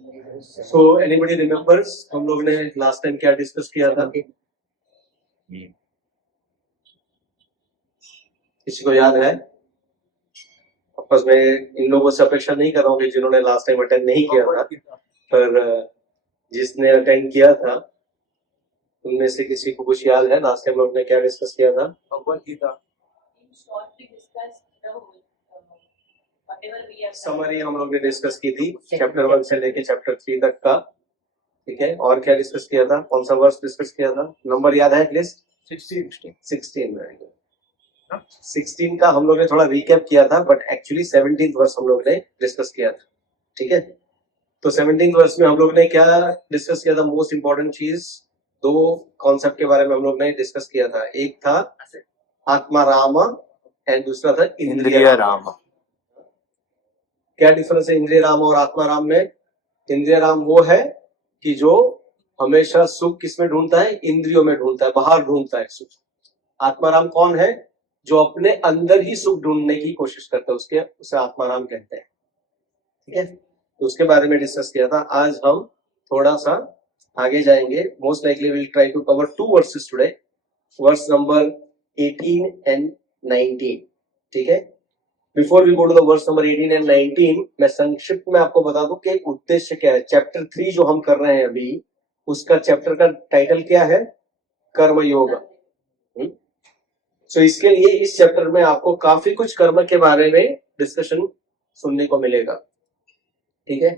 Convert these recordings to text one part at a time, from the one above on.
So anybody remembers हम लोग ने लास्ट टाइम क्या डिस्कस किया था? किसी को याद है? ऑफकोर्स मैं इन लोगों से अपेक्षा नहीं कर रहा हूँ कि जिन्होंने लास्ट टाइम अटेंड नहीं किया था, पर जिसने अटेंड किया था उनमें से किसी को कुछ याद है लास्ट टाइम लोग ने क्या डिस्कस किया था? भगवद गीता समरी हम लोग ने डिस्कस की थी, चैप्टर 1 से लेके चैप्टर 3 तक का। ठीक है, और क्या डिस्कस किया था? कौन सा वर्स डिस्कस किया था? नंबर याद है एटलीस्ट? 16 16 का हम लोग ने थोड़ा रिकैप किया था, बट एक्चुअली 17th वर्स हम लोग ने डिस्कस किया था। ठीक है, तो 17th वर्स में हम लोग ने क्या डिस्कस किया था? मोस्ट इंपॉर्टेंट चीज, दो कॉन्सेप्ट के बारे में हम लोग ने डिस्कस किया था। एक था आत्मा राम एंड दूसरा था इंद्रिय राम। क्या डिफरेंस है इंद्रिय राम और आत्मा राम में? इंद्रिय राम वो है कि जो हमेशा सुख किसमें ढूंढता है? इंद्रियों में ढूंढता है, बाहर ढूंढता है सुख। आत्माराम कौन है? जो अपने अंदर ही सुख ढूंढने की कोशिश करता है, उसे आत्माराम कहते हैं। ठीक है, तो उसके बारे में डिस्कस किया था। आज हम थोड़ा सा आगे जाएंगे। Most likely will try to cover 2 verses today, verse number 18 and 19। ठीक है, before we go to the verse number 18 and 19, मैं संक्षिप्त में आपको बता दूं कि उद्देश्य क्या है। चैप्टर 3 जो हम कर रहे हैं अभी, उसका चैप्टर का टाइटल क्या है? कर्म योग। सो इसके लिए इस चैप्टर में आपको काफी कुछ कर्म के बारे में डिस्कशन सुनने को मिलेगा। ठीक है,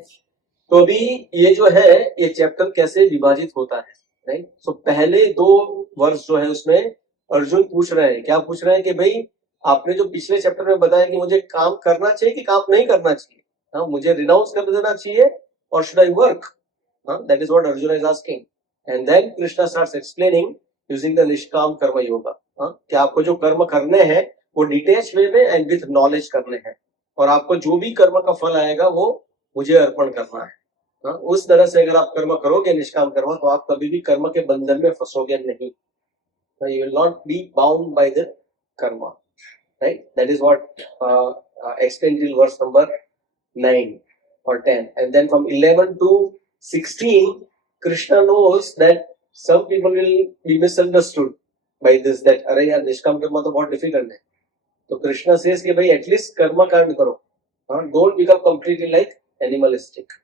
तो अभी ये जो है, ये चैप्टर कैसे विभाजित होता है, राइट? सो पहले 2 वर्ष जो है उसमें अर्जुन पूछ रहे हैं, क्या पूछ रहे हैं कि भाई आपने जो पिछले चैप्टर में बताया कि मुझे काम करना चाहिए कि काम नहीं करना चाहिए, हाँ, मुझे रिनाउंस कर देना चाहिए और should I work? That is what Arjun is asking. And then Krishna starts explaining using the nishkam karma yoga, कि आपको जो कर्म करने हैं वो डिटेच वे में एंड विथ नॉलेज करने हैं, और आपको जो भी कर्म का फल आएगा वो मुझे अर्पण करना है। उस तरह से अगर आप कर्म करोगे, निष्काम कर्म, तो आप कभी भी कर्म के बंधन में फंसोगे नहीं। You will not be bound by the karma, right? That is what explained till verse number 9 or 10, and then from 11 to 16, Krishna knows that some people will be misunderstood by this, that अरे यार निष्काम कर्म तो बहुत difficult है। तो Krishna says कि भाई एटलीस्ट कर्म कांड करो, don't become completely like animalistic.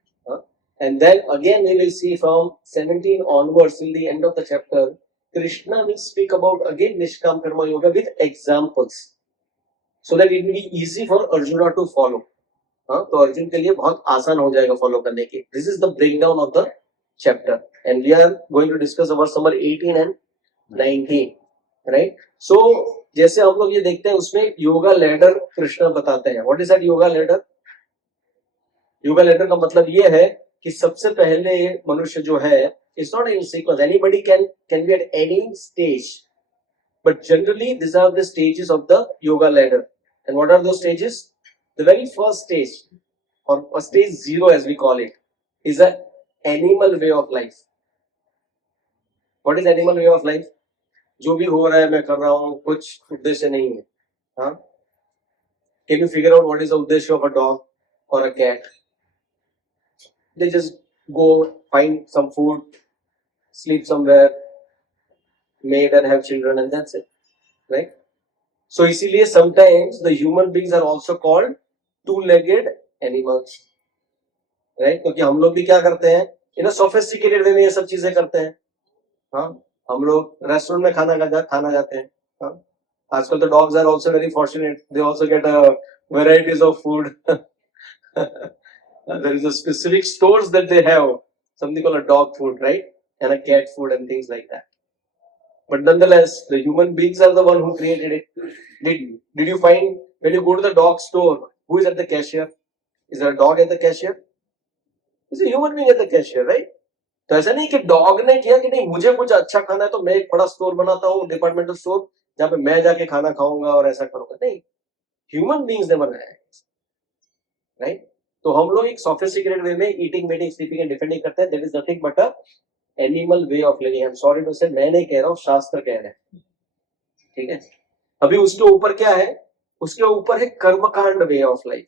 And then again we will see from 17 onwards till the end of the chapter, Krishna will speak about again Nishkam Karma Yoga with examples, so that it will be easy for Arjuna to follow. तो अर्जुन के लिए बहुत आसान हो जाएगा follow करने की। This is the breakdown of the chapter, and we are going to discuss verse number 18 and 19, right? So जैसे हम लोग ये देखते हैं, उसमें योगा लैडर कृष्ण बताते हैं। What is that yoga ladder? Yoga ladder का मतलब ये है कि सबसे पहले मनुष्य जो है, it's not in sequence, anybody can be at any stage, but generally these are the stages of the yoga ladder. And what are those stages? The very first stage, or stage 0 as we call it, is a animal way of life. What is animal way of life? जो भी हो रहा है मैं कर रहा हूं, कुछ उद्देश्य नहीं है। हाँ, can you figure out what is the उद्देश्य of a dog or a cat? They just go find some food, sleep somewhere, mate and have children, and that's it, right? So इसीलिए sometimes the human beings are also called two-legged animals, right? क्योंकि हम लोग भी क्या करते हैं, इन sophisticated way में ये सब चीजें करते हैं। हाँ, हम लोग रेस्टोरेंट में खाना जाते हैं। हाँ, आजकल तो dogs are also very fortunate, they also get a varieties of food. There is a specific stores that they have something called a dog food, right? And a cat food and things like that. But nonetheless, the human beings are the one who created it. Did you find when you go to the dog store, who is at the cashier? Is there a dog at the cashier? Is a human being at the cashier, right? तो ऐसा नहीं कि dog ने किया कि नहीं मुझे कुछ अच्छा खाना है तो मैं एक बड़ा स्टोर बनाता हूँ, डिपार्टमेंटल स्टोर, जहाँ पे मैं जाके खाना खाऊंगा और ऐसा करूंगा। नहीं, ह्यूमन बींग्स ने बनाया है, राइट? तो हम लोग एक सोफिस्टिकेटेड वे में eating, meeting, sleeping and defending करते हैं। That is nothing but a animal way of living. I am sorry to say, मैं नहीं कह रहा हूँ, शास्त्र कह रहे हैं। ठीक है, अभी उसके ऊपर क्या है? उसके ऊपर है कर्मकांड वे ऑफ लाइफ।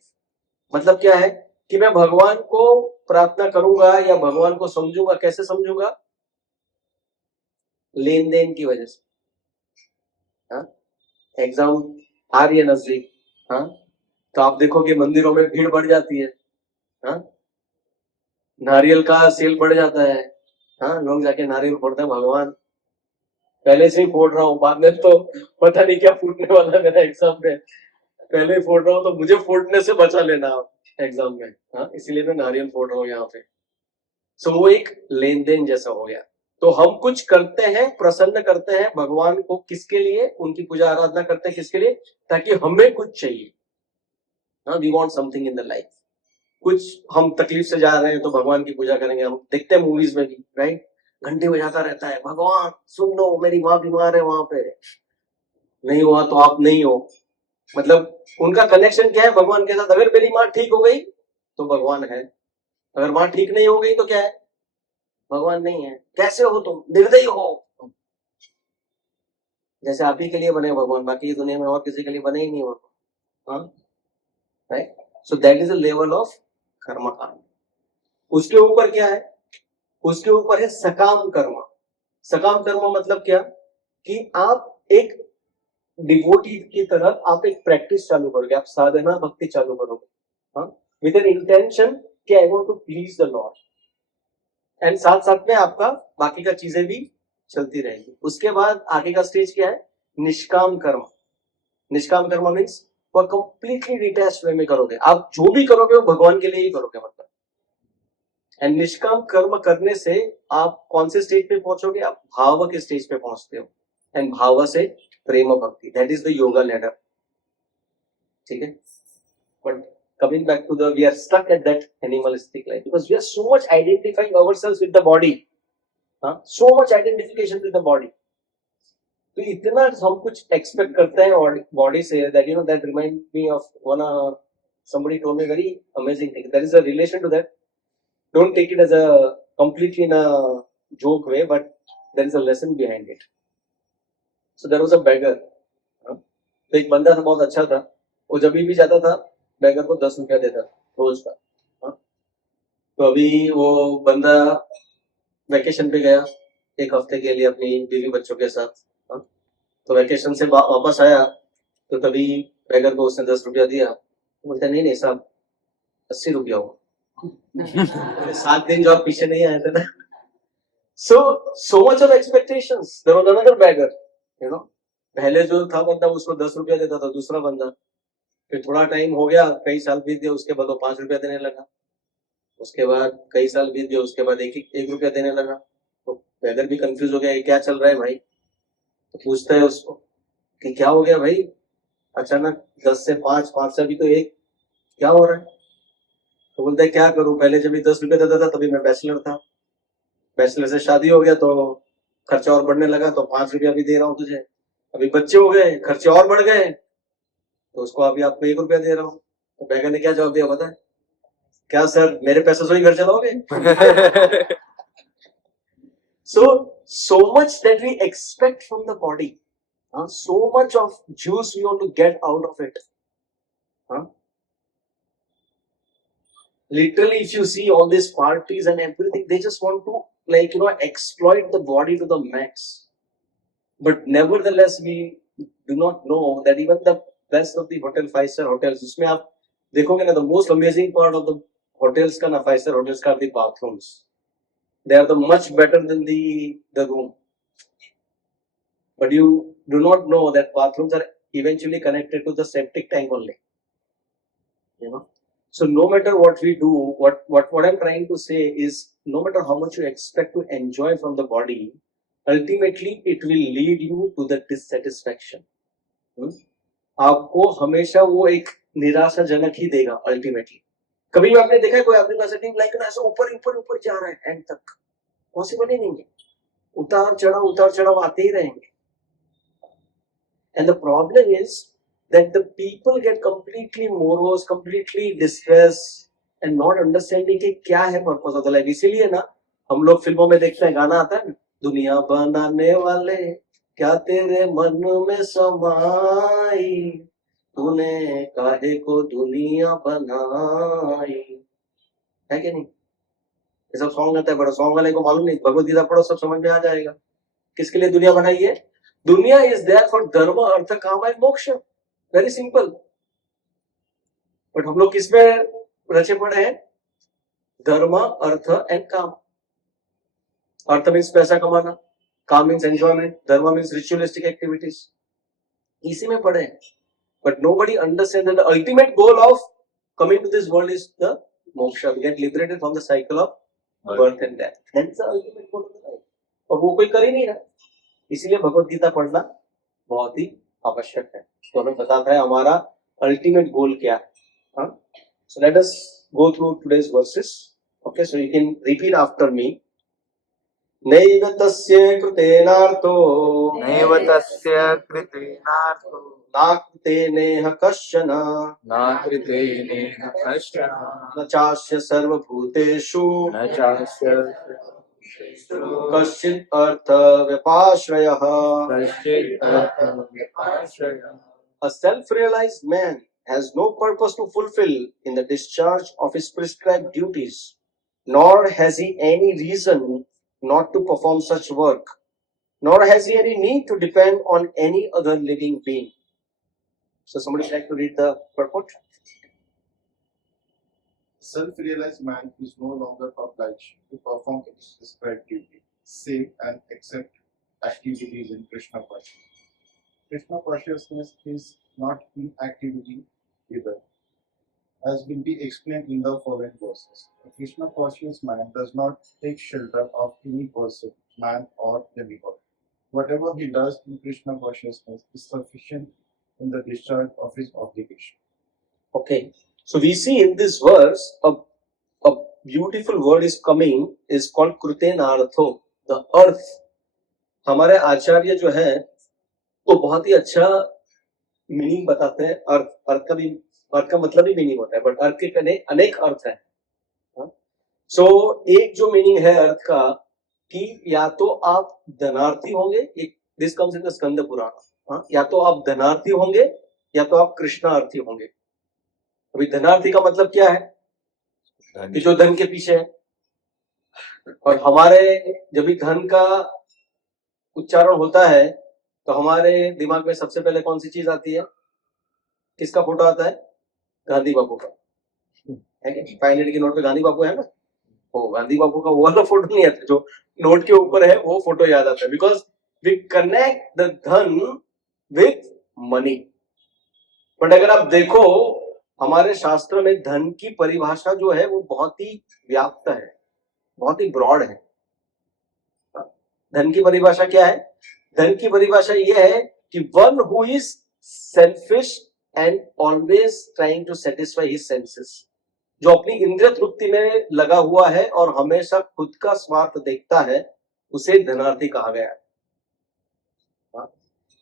मतलब क्या है कि मैं भगवान को प्रार्थना करूंगा या भगवान को समझूंगा, कैसे समझूंगा? लेन देन की वजह से। हाँ, एग्जाम आ रही है नजदीक, हाँ, तो आप देखोगे मंदिरों में भीड़ बढ़ जाती है, हाँ, नारियल का सेल बढ़ जाता है, हाँ, लोग जाके नारियल फोड़ते हैं, भगवान पहले से ही फोड़ रहा हूँ, बाद में तो पता नहीं क्या फूटने वाला है मेरा एग्जाम में, पहले ही फोड़ रहा हूँ, तो मुझे फोड़ने से बचा लेना आप एग्जाम में, हाँ, इसीलिए मैं नारियल फोड़ रहा हूँ यहाँ पे। सो वो एक लेन देन जैसा हो गया। तो हम कुछ करते हैं, प्रसन्न करते हैं भगवान को, किसके लिए? उनकी पूजा आराधना करते हैं किसके लिए? ताकि हमें कुछ चाहिए, हाँ, we want something in the life. कुछ हम तकलीफ से जा रहे हैं तो भगवान की पूजा करेंगे। हम देखते हैं मूवीज में भी, राइट, घंटे बजाता रहता है, भगवान सुन लो मेरी माँ बीमार है, वहां पे नहीं हुआ तो आप नहीं हो। मतलब उनका कनेक्शन क्या है भगवान के साथ? अगर मेरी माँ ठीक हो गई तो भगवान है, अगर माँ ठीक नहीं हो गई तो क्या है? भगवान नहीं है। कैसे हो तुम? निर्दयी हो। जैसे आप ही के लिए बने भगवान, बाकी दुनिया में और किसी के लिए बने ही नहीं हो, हाँ, right. So that is the level of कर्मकांड। उसके ऊपर क्या है? उसके ऊपर है सकाम कर्म। सकाम कर्म मतलब क्या? कि आप एक डिवोटी की तरह आप एक प्रैक्टिस चालू करोगे, आप साधना भक्ति चालू करोगे, हाँ, विद एन इंटेंशन कि I want to please the lord, and साथ साथ में आपका बाकी का चीजें भी चलती रहेगी। उसके बाद आगे का स्टेज क्या है? निष्काम कर्म। निष्काम कर्म मीन्स वो कंप्लीटली डिटैच वे में करोगे, आप जो भी करोगे वो भगवान के लिए ही करोगे, मतलब। एंड निष्काम कर्म करने से आप कौन से स्टेज पे पहुंचोगे? आप भाव के स्टेज पे पहुंचते हो, एंड भाव से प्रेम भक्ति, that is the yoga ladder, ठीक है। But coming back to the, we are stuck at that animalistic life because we are so much identifying ourselves with the body, so much identification with the body. तो इतना हम कुछ expect करते हैं body से, that you know, that remind me of one, somebody told me very amazing thing. There is a relation to that. Don't take it as a completely in a joke way, but there is a lesson behind it. So there was a beggar, तो एक बंदा था, बहुत अच्छा था, वो जब भी जाता था बैगर को 10 रुपया देता रोज का, हाँ? तो अभी वो बंदा वेकेशन पे गया एक हफ्ते के लिए अपनी बीवी बच्चों के साथ, हाँ? तो वेकेशन से वापस आया तो तभी बैगर को उसने 10 रुपया दिया, तो बोलते नहीं नहीं साहब 80 रुपया हुआ। 7 दिन जो आप पीछे नहीं आए थे ना। so much of expectations. There was another beggar, you know, पहले जो था बंदा उसको 10 रुपया देता था, दूसरा बंदा, फिर थोड़ा टाइम हो गया, कई साल बीत गए, उसके बाद वो 5 रुपया देने लगा, उसके बाद कई साल बीत गए, उसके बाद एक रुपया देने लगा। तो बैगर भी कंफ्यूज हो गया, ये क्या चल रहा है भाई? तो पूछता है उसको कि क्या हो गया भाई, अचानक 10 से 5, 5 से अभी तो 1, क्या हो रहा है? तो बोलता है क्या करूं, पहले जब 10 रुपया देता था तभी मैं बैचलर था, बैचलर से शादी हो गया तो खर्चा और बढ़ने लगा, तो 5 रुपया भी दे रहा हूँ तुझे, अभी बच्चे हो गए, खर्चे और बढ़ गए, तो उसको अभी आपको 1 रुपया दे रहा हूँ। तो बैगर ने क्या जवाब दिया पता है? क्या सर, मेरे पैसे से ही घर चलाओगे? so much that we expect from the body, so much of juice we want to get out of it, literally if you see all these parties and everything, they just want to, like, you know, exploit the body to the max. But nevertheless we do not know that even the best of the hotel, 5-star hotels, उसमें आप देखोगे ना, the most amazing part of the hotels का ना, 5-star hotels का, the bathrooms, they are the much better than the room, but you do not know that bathrooms are eventually connected to the septic tank only, you know. So no matter what we do, what I'm trying to say is, no matter how much you expect to enjoy from the body, ultimately it will lead you to the dissatisfaction. आपको हमेशा वो एक निराशाजनक ही देगा ultimately. कभी भी आपने देखा है कोई आदमी पॉजिटिव लाइक ना ऐसे ऊपर ऊपर ऊपर जा रहा है एंड तक? पॉसिबल ही नहीं है, उतार चढ़ाव आते ही रहेंगे। And the problem is that the people get completely morose, completely distressed and not understanding कि क्या है पर्पस ऑफ द लाइफ। इसीलिए ना हम लोग फिल्मों में देखते हैं, गाना आता है ना, दुनिया बनाने वाले क्या तेरे मन में समाई, तूने काहे को दुनिया बनाई, है कि नहीं? ये सब सॉन्ग आता है, बड़ा सॉन्ग वाले को मालूम नहीं, भगवत गीता पढ़ो सब समझ में आ जाएगा। किसके लिए दुनिया बनाई है? दुनिया इज देयर फॉर धर्म अर्थ काम एंड मोक्ष, वेरी सिंपल। बट हम लोग किसमें रचे पड़े हैं? धर्म अर्थ एंड काम। अर्थ मीन्स पैसा कमाना, काम मीन्स एंजॉयमेंट, धर्म मीन्स रिचुअलिस्टिक एक्टिविटीज, इसी में पड़े हैं। But nobody understands that the ultimate goal of coming to this world is the moksha, we get liberated from the cycle of birth and death. That's the ultimate goal of the life. और वो कोई कर ही नहीं रहा, इसीलिए भगवत गीता पढ़ना बहुत ही आवश्यक है। तो हमें बताता है हमारा अल्टीमेट गोल क्या है। हाँ, so let us go through today's verses. Okay, so you can repeat after me. नैव तस्य कृतेनार्थो नैव तस्य कृतेनार्थो नाकृतेनेह कश्चन नाकृतेनेह कश्चन न चास्य सर्वभूतेषु न चास्य कश्चित् अर्थ व्यपाश्रयः। कश्चित् अर्थव्यपाश्रयः। A self-realized man has no purpose to fulfill in the discharge of his prescribed duties, nor has he any reason not to perform such work, nor has he any need to depend on any other living being. So somebody would like to read the purport? Self-realized man is no longer obliged to perform his prescribed duty, save and accept activities in Krishna consciousness. Krishna consciousness is not inactivity either, as will be explained in the following verses. A Krishna conscious man does not take shelter of any person, man or demigod. Whatever he does in Krishna consciousness is sufficient in the discharge of his obligation. Okay, so we see in this verse a beautiful word is coming, is called कृतेनार्थो, the earth. हमारे आचार्य जो है वो बहुत ही अच्छा meaning बताते हैं। अर्थ का मतलब ही मीनिंग होता है, बट अर्थ के अनेक अर्थ है। सो एक जो मीनिंग है अर्थ का कि या तो आप धनार्थी होंगे, this comes in the Skanda Purana, या तो आप धनार्थी होंगे या तो आप कृष्णार्थी होंगे। अभी धनार्थी का मतलब क्या है? कि जो धन के पीछे है। और हमारे जब भी धन का उच्चारण होता है तो हमारे दिमाग में सबसे पहले कौन सी चीज आती है? किसका फोटो आता है? गांधी बापू का, है कि 500 के नोट पे गांधी बापू है ना? वो गांधी बापू का वो वाला फोटो नहीं आता, जो नोट के ऊपर है वो फोटो याद आता है, बिकॉज वी कनेक्ट द धन विथ मनी। बट अगर आप देखो हमारे शास्त्र में धन की परिभाषा जो है वो बहुत ही व्याप्त है, बहुत ही ब्रॉड है। धन की परिभाषा क्या है? धन की परिभाषा यह है कि one who is selfish and always trying to satisfy his senses, जो अपनी इंद्रिय तृप्ति में लगा हुआ है और हमेशा खुद का स्वार्थ देखता है, उसे धनार्थी कहा गया है।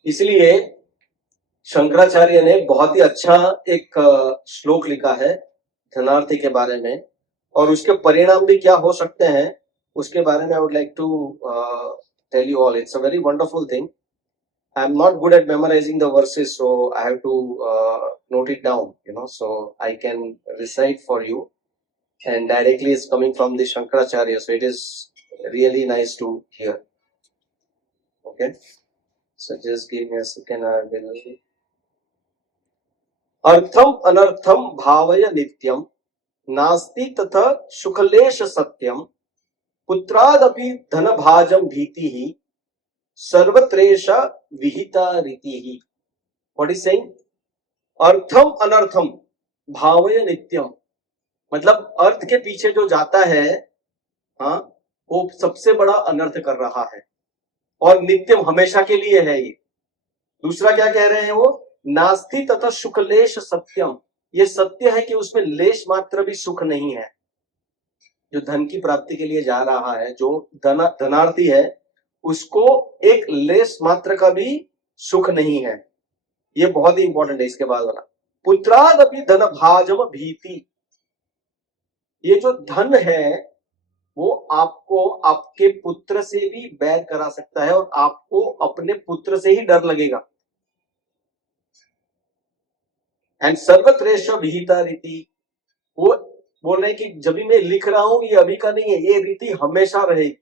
इसलिए शंकराचार्य ने बहुत ही अच्छा एक श्लोक लिखा है धनार्थी के बारे में, और उसके परिणाम भी क्या हो सकते हैं उसके बारे में I would like to tell you all. It's a very wonderful thing. I am not good at memorizing the verses, so I have to note it down, so I can recite for you, and directly it's coming from the Shankaracharya, so it is really nice to hear. Okay, so just give me a second. I will. अर्थम अनर्थम भावय नित्यम नास्ति तथा शुक्लेश सत्यम पुत्रादपि धनभाजम भीति सर्वत्रेश विहिता रीति. What is saying? अर्थम अनर्थम भावय नित्यम, मतलब अर्थ के पीछे जो जाता है वो सबसे बड़ा अनर्थ कर रहा है, और नित्यम हमेशा के लिए है ये. दूसरा क्या कह रहे हैं वो? नास्ति तथा शुक्लेश सत्यम, ये सत्य है कि उसमें लेश मात्र भी सुख नहीं है. जो धन की प्राप्ति के लिए जा रहा है, जो धनार्थी है, उसको एक लेस मात्र का भी सुख नहीं है. ये बहुत ही इंपॉर्टेंट है. इसके बाद वाला पुत्रादपि धन भाजम भीति, ये जो धन है वो आपको आपके पुत्र से भी बैर करा सकता है, और आपको अपने पुत्र से ही डर लगेगा. एंड सर्वत्रेश विहिता रीति, वो बोल रहे हैं कि जब भी मैं लिख रहा हूं ये अभी का नहीं है, ये रीति हमेशा रहेगी,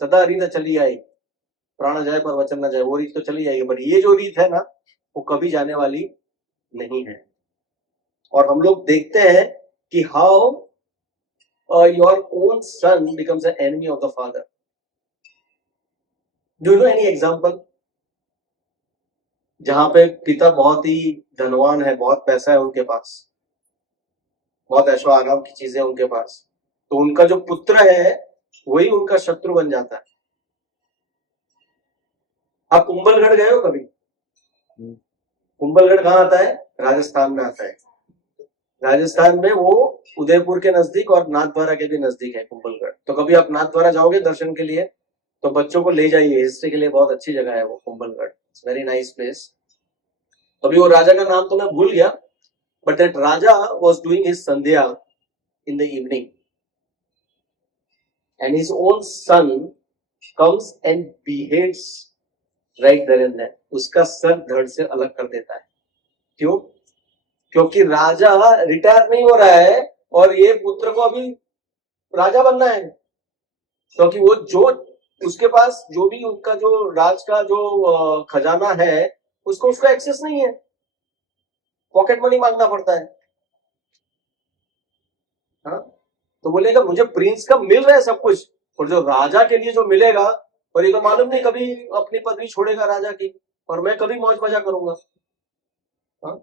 सदा रीत चली आएगी, प्राण जाए पर वचन न जाए, वो रीत तो चली जाएगी, बट ये जो रीत है ना वो कभी जाने वाली नहीं है। और हम लोग देखते हैं कि how your own son becomes an enemy of the father. Do you know any example जहां पे पिता बहुत ही धनवान है, बहुत पैसा है उनके पास, बहुत ऐशो आराम की चीजें उनके पास, तो उनका जो पुत्र है वही उनका शत्रु बन जाता है। आप कुंभलगढ़ गए हो कभी? कुंभलगढ़ कहाँ आता है? राजस्थान में आता है। राजस्थान में वो उदयपुर के नजदीक और नाथद्वारा के भी नजदीक है कुंभलगढ़। तो कभी आप नाथद्वारा जाओगे दर्शन के लिए तो बच्चों को ले जाइए, हिस्ट्री के लिए बहुत अच्छी जगह है वो Kumbhalgarh, it's very nice place. अभी वो राजा का नाम तो मैं भूल गया, but that raja was doing his sandhya in the evening and his own son comes and beheads right there and then, उसका सर धड़ से अलग कर देता है। क्यों? क्योंकि राजा रिटायर नहीं हो रहा है और ये पुत्र को अभी राजा बनना है, क्योंकि वो जो उसके पास जो भी उनका जो राज का जो खजाना है उसको उसका एक्सेस नहीं है, पॉकेट मनी मांगना पड़ता है। हाँ, तो बोलेगा मुझे प्रिंस का मिल रहा है सब कुछ, और जो राजा के लिए जो मिलेगा, और ये तो मालूम नहीं कभी अपनी पदवी छोड़ेगा राजा की, और मैं कभी मौज मजा करूंगा। हाँ,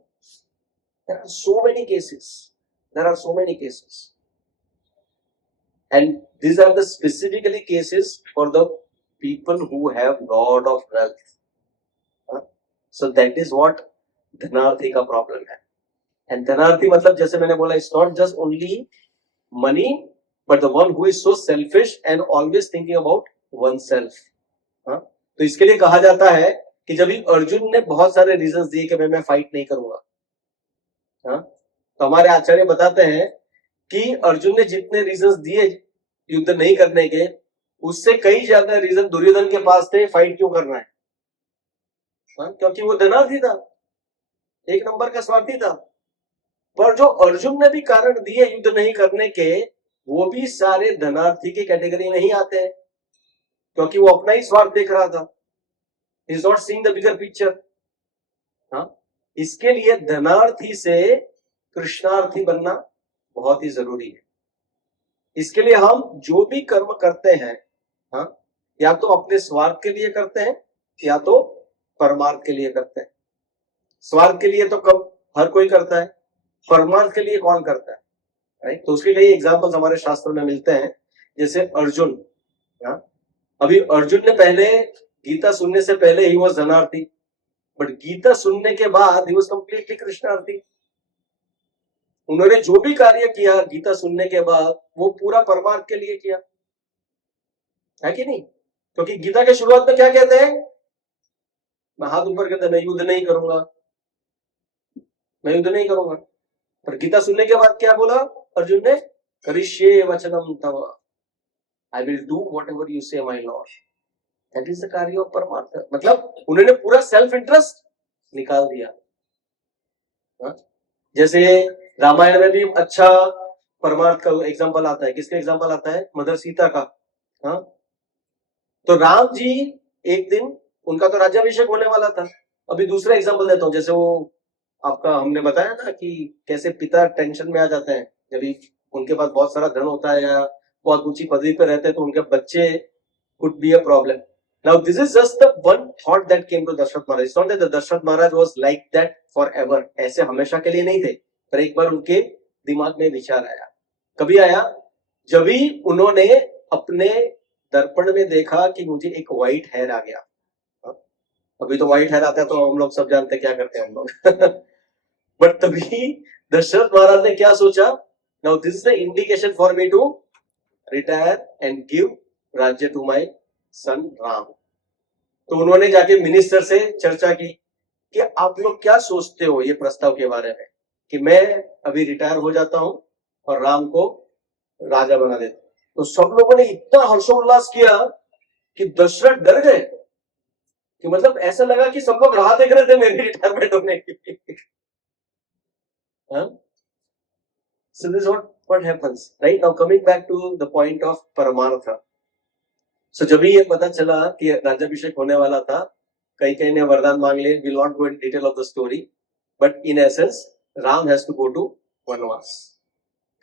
there are so many cases, there are so many cases, and these are the specifically cases for the people who have lot of wealth. So that is what धनार्थी का प्रॉब्लम है। एंड धनार्थी मतलब जैसे मैंने बोला, it's not just only money but the one who is so selfish and always thinking about one self. तो इसके लिए कहा जाता है कि जब अर्जुन ने बहुत सारे रीजंस दिए कि मैं फाइट नहीं करूंगा, तो हमारे आचार्य बताते हैं कि अर्जुन ने जितने रीजंस दिए युद्ध नहीं करने के, उससे कई ज्यादा रीजन दुर्योधन के पास थे फाइट क्यों करना है। क्योंकि वो धनार्थी था, एक नंबर का स्वार्थी था। पर जो अर्जुन ने भी कारण दिए युद्ध नहीं करने के, वो भी सारे धनार्थी की कैटेगरी में ही आते हैं, क्योंकि वो अपना ही स्वार्थ देख रहा था, he is not seeing the bigger picture. इसके लिए धनार्थी से कृष्णार्थी बनना बहुत ही जरूरी है। इसके लिए हम जो भी कर्म करते हैं, या तो अपने स्वार्थ के लिए करते हैं या तो परमार्थ के लिए करते हैं। स्वार्थ के लिए तो कब हर कोई करता है, परमार्थ के लिए कौन करता है, राइट? तो उसके लिए एग्जांपल्स हमारे शास्त्र में मिलते हैं, जैसे अर्जुन। अभी अर्जुन ने पहले गीता सुनने से पहले ही वॉज धनार्थी, बट गीता सुनने के बाद ही वॉज कंप्लीटली कृष्णार्थी। उन्होंने जो भी कार्य किया गीता सुनने के बाद वो पूरा परमार्थ के लिए किया, है कि नहीं? क्योंकि गीता के शुरुआत में क्या कहते हैं? मैं हाथ ऊपर कहते मैं युद्ध नहीं करूंगा, मैं युद्ध नहीं करूंगा। पर गीता सुनने के बाद क्या बोला अर्जुन ने? करिष्ये वचनम तव, I will do whatever you say my lord. That is the कार्य ऑफ परमार्थ। मतलब उन्होंने पूरा सेल्फ इंटरेस्ट निकाल दिया। जैसे रामायण में भी अच्छा परमार्थ का एग्जांपल आता है। किसका एग्जांपल आता है? मदर सीता का। तो राम जी एक दिन, उनका तो राज्याभिषेक होने वाला था। अभी दूसरा एग्जांपल देता हूं, जैसे वो आपका हमने बताया ना कि कैसे पिता टेंशन में आ जाते हैं जब उनके पास बहुत सारा धन होता है या बहुत ऊंची पदवी पर रहते हैं, तो उनके बच्चे could be a problem. Now this is just the one thought that came to Dashrath Maharaj. It's not that the Dashrath Maharaj was like that forever. ऐसे हमेशा के लिए नहीं थे, पर एक बार उनके दिमाग में विचार आया। कभी आया? जब भी उन्होंने अपने दर्पण में देखा कि मुझे एक व्हाइट हेयर आ गया। अभी तो व्हाइट हेयर आता है तो हम लोग सब जानते क्या करते हैं हम लोग। बट तभी दशरथ महाराज ने क्या सोचा? Now this is the indication for me to retire and give राज्य to my सन राम। तो उन्होंने जाके मिनिस्टर से चर्चा की कि आप लोग क्या सोचते हो ये प्रस्ताव के बारे में कि मैं अभी रिटायर हो जाता हूं और राम को राजा बना देता हूं। तो सब लोगों ने इतना हर्षोल्लास किया कि दशरथ डर गए, कि मतलब ऐसा लगा कि सब लोग राह देख रहे थे मेरी रिटायरमेंट होने की। So this is what happens, right? Now coming back to the point of Paramartha. So जब भी ये पता चला कि राज्याभिषेक होने वाला था, कई कई ने वरदान मांग लिए. We'll not go in detail of the story, but in essence, Ram has to go to वनवास.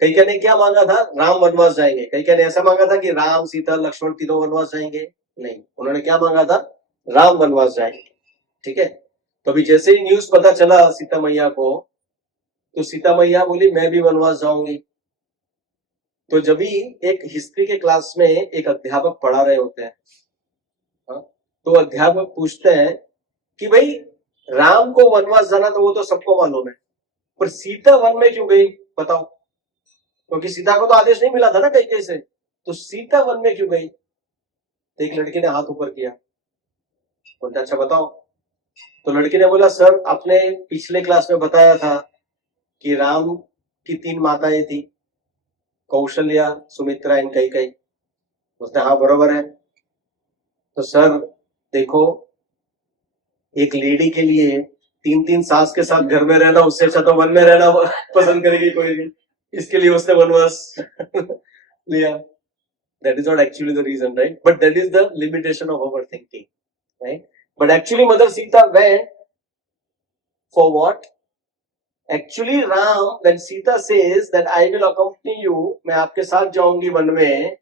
कई कई ने क्या मांगा था? राम वनवास जाएंगे. कई कई ने ऐसा मांगा था कि राम, सीता, लक्ष्मण तीनों वनवास जाएंगे. नहीं, उन्होंने क्या मांगा था? राम वनवास जाएंगे. ठीक है. तो अभी जैसे ही न्यूज पता चला सीता मैया को, तो सीता मैया बोली मैं भी वनवास जाऊंगी. तो जब भी एक हिस्ट्री के क्लास में एक अध्यापक पढ़ा रहे होते हैं, तो अध्यापक पूछते हैं कि भाई राम को वनवास जाना तो वो तो सबको मालूम है, पर सीता वन में क्यों गई बताओ? क्योंकि सीता को तो आदेश नहीं मिला था ना कहीं से, तो सीता वन में क्यों गई? तो एक लड़की ने हाथ ऊपर किया, बोलते अच्छा बताओ. तो लड़की ने बोला सर आपने पिछले क्लास में बताया था कि राम की 3 माताएं थी, कौशल्या, सुमित्रा एंड कैकेयी. उसने हाँ बरोबर है. तो सर देखो, एक लेडी के लिए 3 सास के साथ घर में रहना उससे अच्छा तो वन में रहना पसंद करेगी कोई नहीं. इसके लिए उसने वनवास लिया. That is not actually the reason, right? But that is the limitation of our thinking, right? But actually Mother Sita went for what? Actually Ram, when Sita says that I will accompany you, मैं आपके साथ जाऊंगी one में,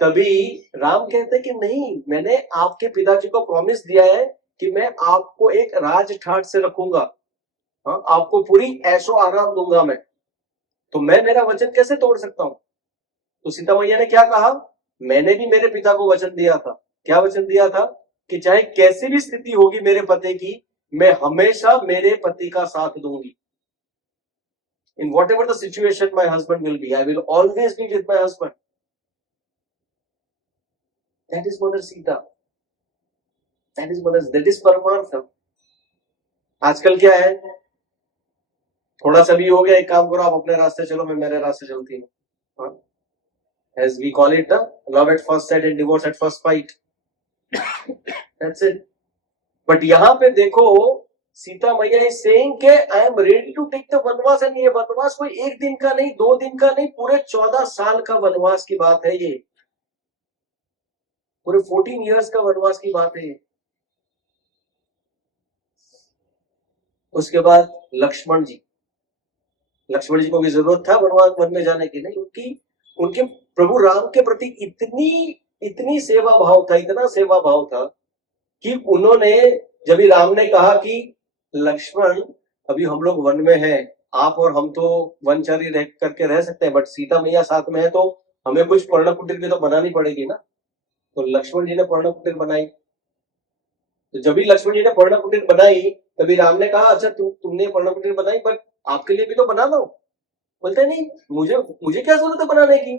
तभी राम कहते कि नहीं, मैंने आपके पिताजी को प्रॉमिस दिया है कि मैं आपको एक राज ठाट से रखूंगा, आपको पूरी ऐशो आराम दूंगा मैं, तो मैं मेरा वचन कैसे तोड़ सकता हूं? तो सीता मैया ने क्या कहा? मैंने भी मेरे पिता को वचन दिया था. क्या वचन दिया था? कि चाहे कैसी भी स्थिति होगी मेरे पति की, मैं हमेशा मेरे पति का साथ दूंगी. In whatever the situation my husband will be, I will always be with my husband. That is Mother Sita. That is Paramartha. आजकल क्या है, थोड़ा सा भी हो गया, एक काम करो आप अपने रास्ते चलो, मैं मेरे रास्ते चलती हूँ. As we call it, love at first sight and divorce at first fight. That's it. But यहाँ पे देखो, सीता मैया is saying के I am ready to take the वनवास, and ये वनवास कोई एक दिन का नहीं, 2 दिन का नहीं, पूरे 14 साल का वनवास की बात है ये. पूरे 14 years का वनवास की बात है ये. उसके बाद लक्ष्मण जी को भी जरूरत था वनवास वन में जाने की, नहीं, क्योंकि उनके प्रभु राम के प्रति इतनी सेवा भाव था, इतना सेवा भाव था कि उन्होंने, जब भी राम ने कहा कि लक्ष्मण अभी हम लोग वन में हैं, आप और हम तो वनचरी रह करके रह सकते हैं, बट सीता मैया साथ में है तो हमें कुछ पर्ण कुटीर भी तो बनानी पड़ेगी ना. तो लक्ष्मण जी ने पर्ण कुटीर बनाई. तो जब भी लक्ष्मण जी ने पर्ण कुटीर बनाई, तभी राम ने कहा अच्छा तुमने पर्ण कुटीर बनाई, बट आपके लिए भी तो बना लो. बोलते नहीं, मुझे क्या जरूरत है बनाने की,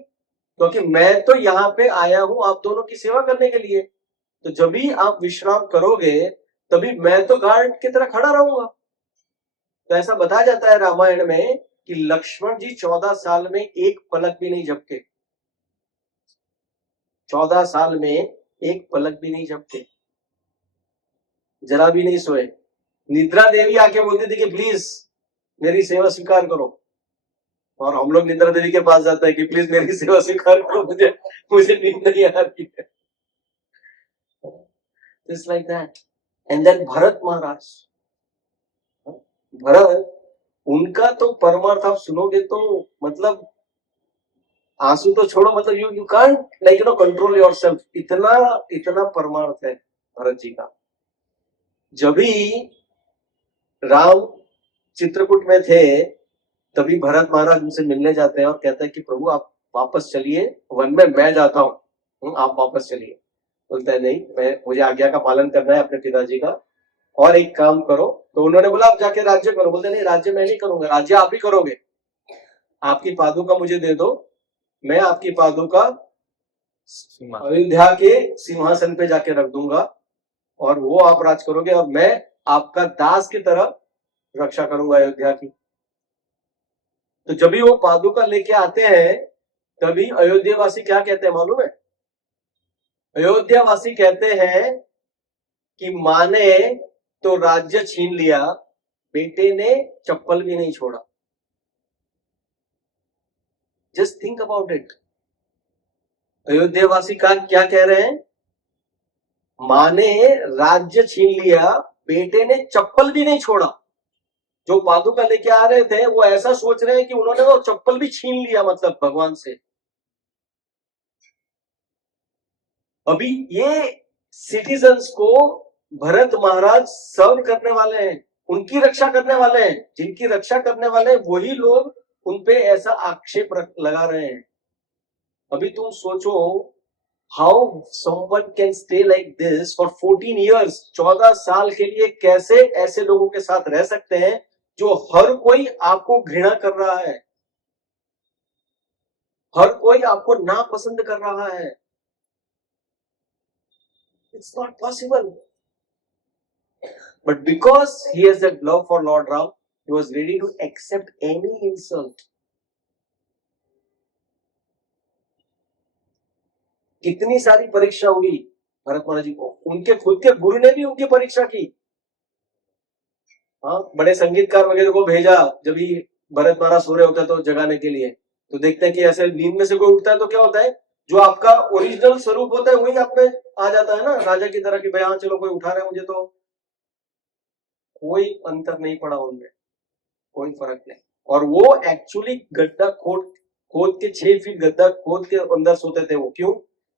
क्योंकि मैं तो यहाँ पे आया हूं आप दोनों की सेवा करने के लिए. तो जब भी आप विश्राम करोगे तभी मैं तो गार्ड की तरह खड़ा रहूंगा. तो ऐसा बताया जाता है रामायण में कि लक्ष्मण जी 14 साल में एक पलक भी नहीं झपके. 14 साल में एक पलक भी नहीं झपके, जरा भी नहीं सोए. निद्रा देवी आके बोलती थी कि प्लीज मेरी सेवा स्वीकार करो, और हम लोग निद्रा देवी के पास जाते हैं कि प्लीज मेरी सेवा स्वीकार करो, मुझे नींद नहीं आ रही है. Just like that. And then Bharat महाराज, भरत, उनका तो परमार्थ आप सुनोगे तो मतलब आंसू तो छोड़ो, मतलब you can't like control yourself. इतना परमार्थ है भरत जी का. जब भी राम चित्रकूट में थे तभी भरत महाराज उनसे मिलने जाते हैं और कहते हैं कि प्रभु आप वापस चलिए वन में, मैं जाता हूँ, आप वापस चलिए. बोलते हैं नहीं, मुझे आज्ञा का पालन करना है अपने पिताजी का, और एक काम करो. तो उन्होंने बोला आप जाके राज्य करो. बोलते नहीं, राज्य मैं नहीं करूंगा, राज्य आप ही करोगे. आपकी पादुका मुझे दे दो, मैं आपकी पादुका अयोध्या के सिंहासन पे जाके रख दूंगा, और वो आप राज करोगे, और मैं आपका दास की तरह रक्षा करूंगा अयोध्या की. तो जब भी वो पादुका लेके आते हैं तभी अयोध्यावासी क्या कहते हैं मालूम है? अयोध्यावासी कहते हैं कि माँ ने तो राज्य छीन लिया, बेटे ने चप्पल भी नहीं छोड़ा. Just think about it. अयोध्यावासी का क्या कह रहे हैं, माँ ने राज्य छीन लिया, बेटे ने चप्पल भी नहीं छोड़ा। जो पादुका लेके आ रहे थे वो ऐसा सोच रहे हैं कि उन्होंने वो चप्पल भी छीन लिया, मतलब भगवान से। अभी ये सिटीजन्स को भरत महाराज सर्व करने वाले हैं, उनकी रक्षा करने वाले हैं। जिनकी रक्षा करने वाले हैं वही लोग उनपे ऐसा आक्षेप लगा रहे हैं। अभी तुम सोचो, how someone can stay like this for 14 years, 14 साल के लिए कैसे ऐसे लोगों के साथ रह सकते हैं जो हर कोई आपको घृणा कर रहा है, हर कोई आपको नापसंद कर रहा है। It's not possible. But because he has that love for Lord Ram, he was ready to accept any insult. कितनी सारी परीक्षा हुई भरत महाराज जी को, उनके खुद के गुरु ने भी उनकी परीक्षा की। हाँ, बड़े संगीतकार वगैरह को भेजा, जब भी भरत महाराज सो रहे होते हैं तो जगाने के लिए, तो देखते हैं कि ऐसे नींद में से कोई उठता है तो क्या होता है, जो आपका ओरिजिनल स्वरूप होता है वही आप में आ जाता है ना, राजा की तरह कि भाई हाँ चलो कोई उठा रहा है मुझे। तो कोई अंतर नहीं पड़ा उनमें, कोई फर्क नहीं। और वो एक्चुअली गड्ढा खोद के 6 फीट गड्ढा खोद के अंदर सोते थे वो। क्यों?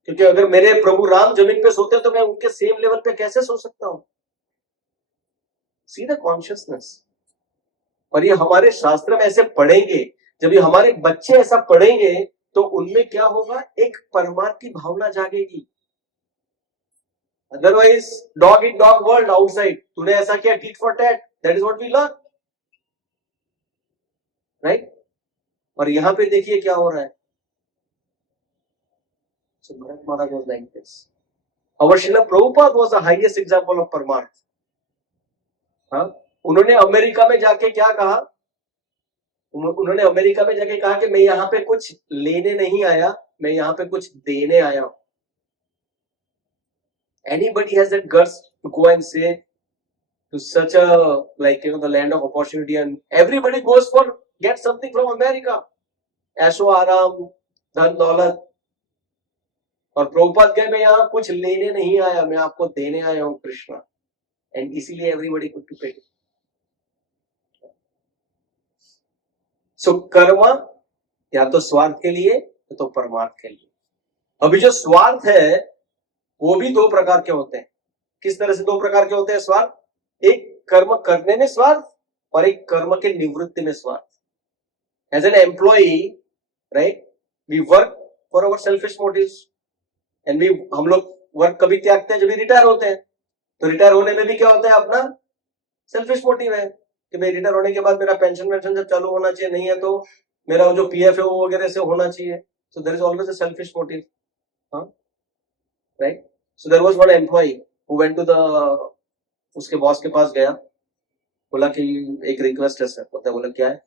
क्योंकि अगर मेरे प्रभु राम जमीन पे सोते तो मैं उनके सेम लेवल पे कैसे सो सकता हूं। See the consciousness. और ये हमारे शास्त्र में ऐसे पढ़ेंगे, जब ये हमारे बच्चे ऐसा पढ़ेंगे तो उनमें क्या होगा, एक परमार्थ की भावना जागेगी। Otherwise dog in dog world outside, तूने ऐसा किया tit for tat, that is what we learn, right. और यहां पे देखिए क्या हो रहा है। So Bharat Maharaj was like this. Our Srila Prabhupada was the highest example of परमार्थ। हाँ, उन्होंने अमेरिका में जाके क्या कहा, उन्होंने अमेरिका में जाके कहा कि मैं यहाँ पे कुछ लेने नहीं आया, मैं यहाँ पे कुछ देने आया हूं। Anybody has that guts to go and say to such a, like, the land of opportunity, and everybody goes for get something from America, ऐशो आराम, धन दौलत। और प्रभुपाद कहे मैं यहाँ कुछ लेने नहीं आया, मैं आपको देने आया हूं कृष्णा, एंड इसीलिए एवरीबॉडी कुड टू पे। सो कर्म या तो स्वार्थ के लिए तो परमार्थ के लिए। अभी जो स्वार्थ है वो भी 2 प्रकार के होते हैं। किस तरह से 2 प्रकार के होते हैं स्वार्थ? एक कर्म करने में स्वार्थ और एक कर्म के निवृत्ति में स्वार्थ। As an employee, right, we work for our selfish motives, and हम लोग वर्क कभी त्यागते हैं जब भी रिटायर होते हैं। तो रिटायर होने में भी क्या होता है, अपना सेल्फिश मोटिव है कि भाई रिटायर होने के बाद मेरा पेंशन जब चालू होना चाहिए, नहीं है तो मेरा जो पीएफ है वो वगैरह से होना चाहिए। So there is always a selfish motive, हाँ, right. So there was one employee who went to the, उसके बॉस के पास गया, बोला कि एक रिक्वेस्ट है सर। बोला क्या है?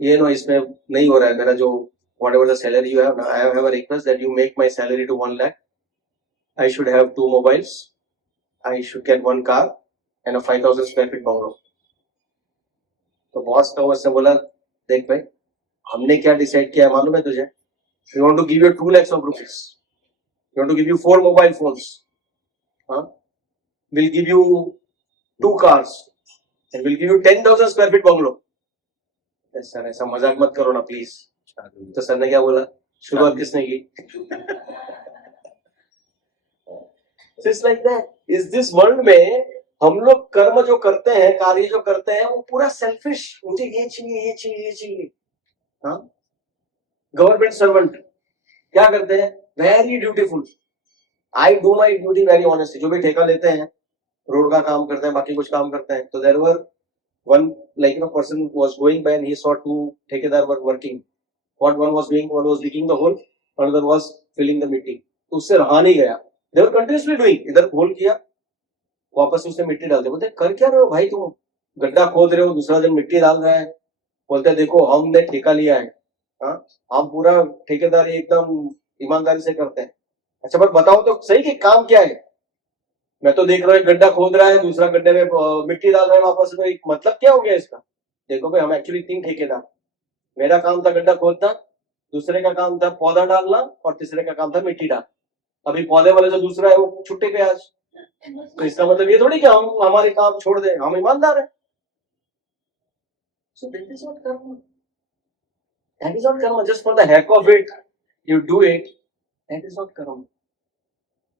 ये नो इसमें नहीं हो रहा है मेरा जो whatever the salary you have, I have a request that you make my salary to 1 lakh. I should have 2 mobiles. I should get 1 car and a 5,000 square feet bungalow. तो बॉस का उसने बोला, देख भाई हमने क्या डिसाइड किया है मालूम है तुझे? We want to give you 2 lakhs of rupees. We want to give you 4 mobile phones. हाँ? We'll give you 2 cars and we'll give you 10,000 square feet bungalow. Sir ऐसा मजाक मत करो ना प्लीज। तो सर ने क्या बोला, शुरुआत किसने की? It's like that. इस दिस वर्ल्ड में हम लोग कर्म जो करते हैं, कार्य जो करते हैं, वो पूरा सेल्फिश, मुझे ये चाहिए ये चाहिए ये चाहिए। हाँ, गवर्नमेंट सर्वेंट क्या करते हैं, very dutiful, I do my duty very honestly. जो भी ठेका लेते हैं, रोड का काम करते हैं, बाकी कुछ काम करते हैं। तो there were one, like, person was going by and he saw 2 ठेकेदार were working. What one was doing, one was digging the hole, another was filling the मिट्टी। तो उससे रहा नहीं गया, they were continuously doing, इधर होल किया, वापस उसने मिट्टी डाल दी। बोलते कर क्या रहे हो भाई, तुम गड्ढा खोद रहे हो, दूसरा दिन मिट्टी डाल रहा है। बोलते देखो हमने ठेका लिया है, हाँ, हम पूरा ठेकेदारी एकदम ईमानदारी से करते हैं। अच्छा पर बताओ तो सही कि काम क्या है? मैं तो देख रहा हूँ गड्ढा खोद रहा है, दूसरा गड्ढे में मिट्टी डाल रहा है वापस, तो मतलब क्या हो गया इसका? देखो भाई हम एक्चुअली 3 ठेकेदार, मेरा काम था गड्ढा खोदना, दूसरे का काम था पौधा डालना और तीसरे का काम था मिट्टी डालना। अभी पौधे वाला जो दूसरा है वो छुट्टी पे आज, तो इसका मतलब ये थोड़ी कि हम हमारे काम छोड़ दें, हम ईमानदार हैं। So that is not karma. That is not karma. Just for the heck of it, you do it. That is not karma.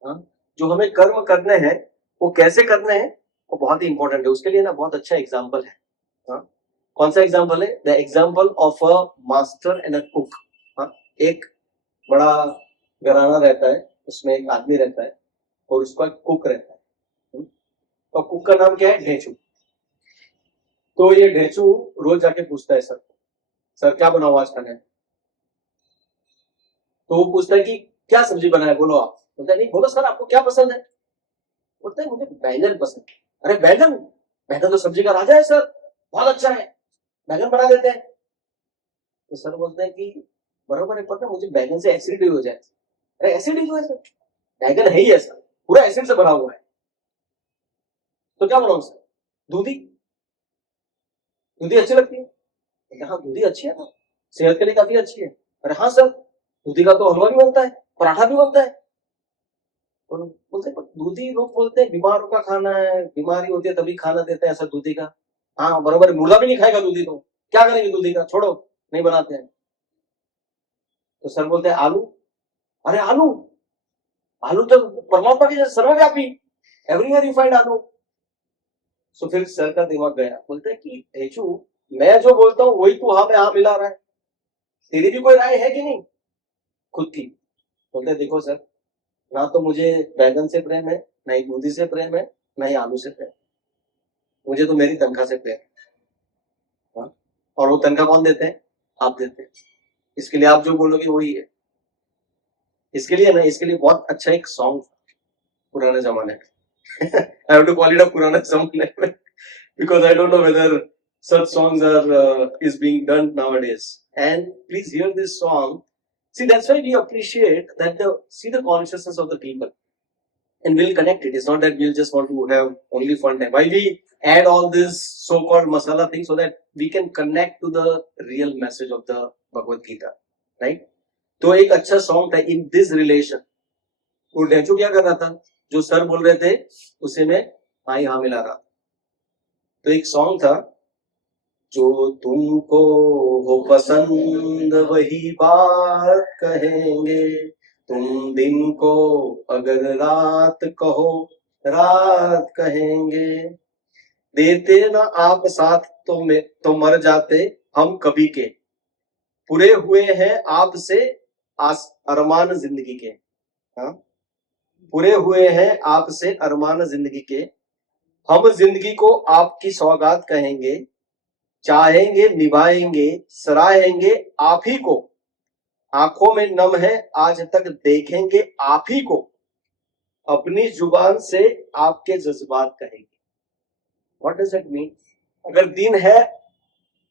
हाँ? जो हमें कर्म करने हैं वो कैसे करने हैं वो बहुत ही इंपॉर्टेंट है। उसके लिए ना बहुत अच्छा एग्जाम्पल है। हाँ? कौन सा एग्जाम्पल है? The example of a master and a cook. हाँ? एक बड़ा घराना रहता है, उसमें एक आदमी रहता है और उसका कुक रहता है। और कुक का नाम क्या है? ढेंचू। तो ये ढेंचू रोज जाके पूछता है सर क्या बनाओ आज खाने? तो वो पूछता है कि क्या सब्जी बनाए, बोलो आप। बोलता है नहीं, बोलो सर आपको क्या पसंद है? बोलता है मुझे बैंगन पसंद। अरे बैंगन? बैंगन तो सब्जी का राजा है सर, बहुत अच्छा है, बैंगन बना देते हैं। तो सर बोलते हैं कि बराबर है, पर ना मुझे बैंगन से एसिडिटी हो जाए। अरे एसिडिटी हो सर? बैंगन है ही ऐसा, पूरा एसिड से भरा हुआ है, तो क्या बनाऊं सर? दूधी? दूधी अच्छी लगती है? हाँ दूधी अच्छी है ना, सेहत के लिए काफी अच्छी है। अरे हाँ सर, दूधी का तो हलवा भी बनता है, पराठा भी बनता है। और बोलते हैं दूधी, लोग बोलते हैं बीमारों का खाना है, बीमारी होती है तभी खाना देते हैं ऐसा दूधी का। हाँ बराबर, मुर्दा भी नहीं खाएगा दूधी, तो क्या करेंगे दूधी का? छोड़ो, नहीं बनाते हैं। तो सर बोलते हैं आलू? अरे आलू? आलू तो परमात्मा की सर्वव्यापी, एवरीवेयर यू फाइंड आलू। सो फिर सर का दिमाग गया, बोलते हैं कि हेचू, मैं जो बोलता हूँ वही तू हाँ में हाँ मिला रहा है, तेरी भी कोई राय है कि नहीं खुद की? बोलते हैं देखो सर, ना तो मुझे बैगन से प्रेम है, ना ही दूधी से प्रेम है, ना ही आलू से प्रेम, मुझे तो मेरी तनख्वाह से प्रेम है। हाँ? और वो तनख्वाह कौन देते हैं? आप देते हैं। इसके लिए आप जो बोलोगे वही है। इसके लिए ना, इसके लिए बहुत अच्छा एक सॉन्ग पुराने जमाने में I have to call it a पुराना जमाने में because I don't know whether such songs are is being done nowadays. And please hear this song. See, that's why we appreciate that see the consciousness of the people, and we'll connect it. It's not that we'll just want to have only fun time. Why we add all this so-called masala thing so that we can connect to the real message of the Bhagavad Gita, right? तो एक अच्छा song था in this relation. वो डेंचू क्या कर रहा था? जो सर बोल रहे थे उसे में हाँ हाँ मिला रहा। तो एक सॉन्ग था, जो तुमको हो पसंद वही बात कहेंगे, तुम दिन को अगर रात कहो रात कहेंगे, देते ना आप साथ तो मर जाते हम कभी के, पूरे हुए हैं आपसे अरमान जिंदगी के। हाँ? पूरे हुए हैं आपसे अरमान जिंदगी के, हम जिंदगी को आपकी सौगात कहेंगे, चाहेंगे निभाएंगे सराहेंगे आप ही को, आंखों में नम है आज तक देखेंगे आप ही को, अपनी जुबान से आपके जज्बात कहेंगे। What does it mean? अगर दिन है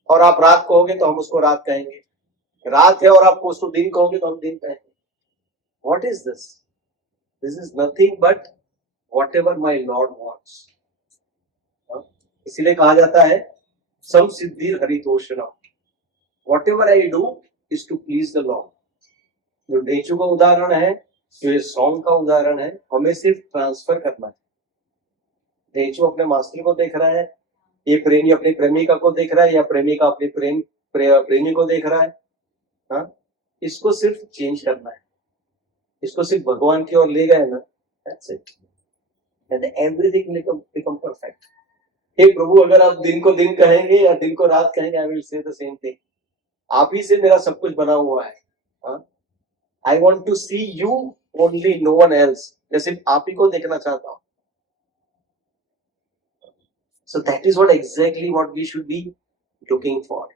और आप रात कहोगे तो हम उसको रात कहेंगे, रात है और आप उसको दिन कहोगे तो हम दिन कहेंगे। What is this? This is nothing but whatever my lord wants. इसीलिए कहा जाता है सम सिद्धि हरितोषणम, whatever I do is to please the lord. जो ढेंचू का उदाहरण है, जो ये सॉन्ग का उदाहरण है, हमें सिर्फ ट्रांसफर करना है। ढेंचू अपने मास्टर को देख रहा है, ये प्रेमी अपनी प्रेमिका को देख रहा है, या प्रेमिका अपने प्रेमी को देख रहा है। हाँ? इसको सिर्फ चेंज करना है, इसको सिर्फ भगवान की ओर ले गए ना, that's it, and everything become perfect. हे प्रभु, अगर आप दिन को दिन कहेंगे या दिन को रात कहेंगे, I will say the same thing. आप ही से मेरा सब कुछ बना हुआ है। I want to see you only, no one else. मैं सिर्फ आप ही को देखना चाहता हूं। So that is what exactly what we should be looking for.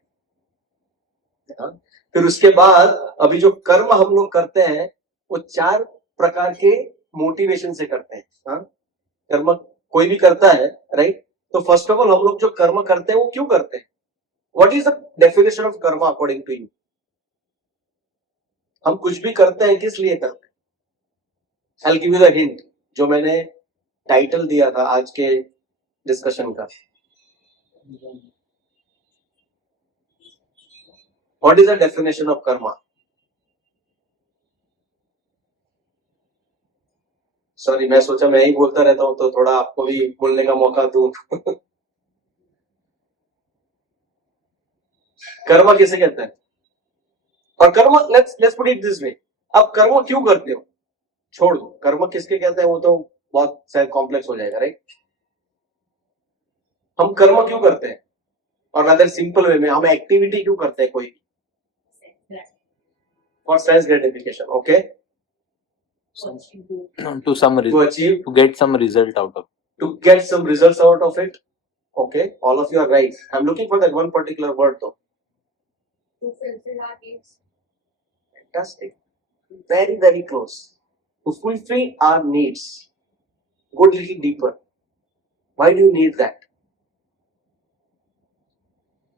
फिर उसके बाद अभी जो कर्म हम लोग करते हैं वो 4 प्रकार के मोटिवेशन से करते हैं। कर्म कोई भी करता है, राइट? तो फर्स्ट ऑफ ऑल हम लोग जो कर्म करते हैं वो क्यों करते हैं? What is the definition of कर्म अकॉर्डिंग टू यू? हम कुछ भी करते हैं किस लिए करते हैं? I will give you the hint, जो मैंने टाइटल दिया था आज के डिस्कशन का। What is the definition of Karma? Sorry, मैं सोचा मैं ही बोलता रहता हूँ तो थोड़ा आपको भी बोलने का मौका दूं। कर्म किसे कहते हैं? और कर्म, let's put it this way, आप कर्म क्यों करते हो? छोड़ दो, कर्म किसके कहते हैं वो तो बहुत शायद कॉम्प्लेक्स हो जाएगा, राइट? हम कर्म क्यों करते हैं? और अदर सिंपल वे में हम एक्टिविटी क्यों करते हैं कोई? For sense gratification, okay, To some to result, achieve, to get some result out of. to get some results out of it. Okay, all of you are right. I'm looking for that one particular word though. To fulfill our needs. Fantastic. Very, very close. To fulfill our needs. Go a little deeper. Why do you need that?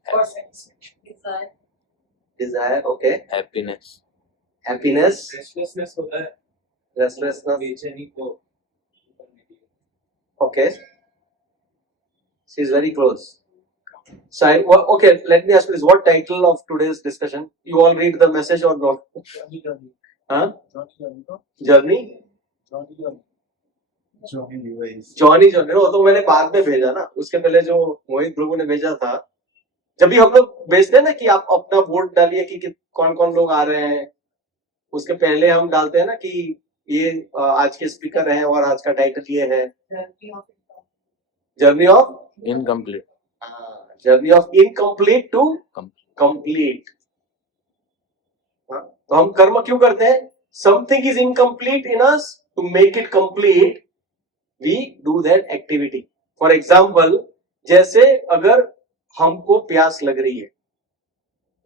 For satisfaction. Desire. Desire, okay. Happiness. Happiness, restlessness होता है, restlessness, बेचैनी को okay. She's very close. So, okay, let me ask you this. What title of today's discussion? You all read the message or not? Huh? Journey? Johnny Lewis. Johnny Johnny, वो तो मैंने बाद में भेजा ना, उसके पहले जो मोहित प्रभु ने भेजा था, जब भी हम लोग भेजते हैं ना कि आप अपना वोट डालिए कि कौन कौन लोग आ रहे हैं, उसके पहले हम डालते हैं ना कि ये आज के स्पीकर हैं और आज का टाइटल ये है, Journey of journey of Incomplete. Journey of incomplete to complete. तो हम कर्म क्यों करते हैं? Something is incomplete in us, to make it complete we do that activity. For example, जैसे अगर हमको प्यास लग रही है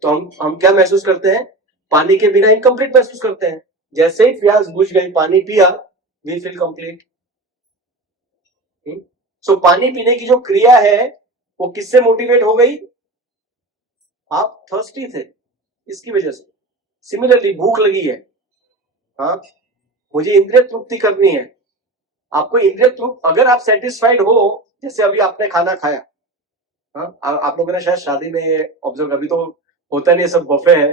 तो हम क्या महसूस करते हैं? पानी के बिना इनकम्प्लीट महसूस करते हैं। जैसे ही प्यास बुझ गई, पानी पिया, वी फील कंप्लीट। सो पानी पीने की जो क्रिया है वो किससे मोटिवेट हो गई? आप थर्स्टी थे, इसकी वजह से। सिमिलरली भूख लगी है, हाँ, मुझे इंद्रिय तृप्ति करनी है। आपको इंद्रिय तृप्ति, अगर आप सेटिस्फाइड हो, जैसे अभी आपने खाना खाया, हाँ, आप लोगों ने शायद शादी में ऑब्जर्व, अभी तो होता नहीं, सब बफे है,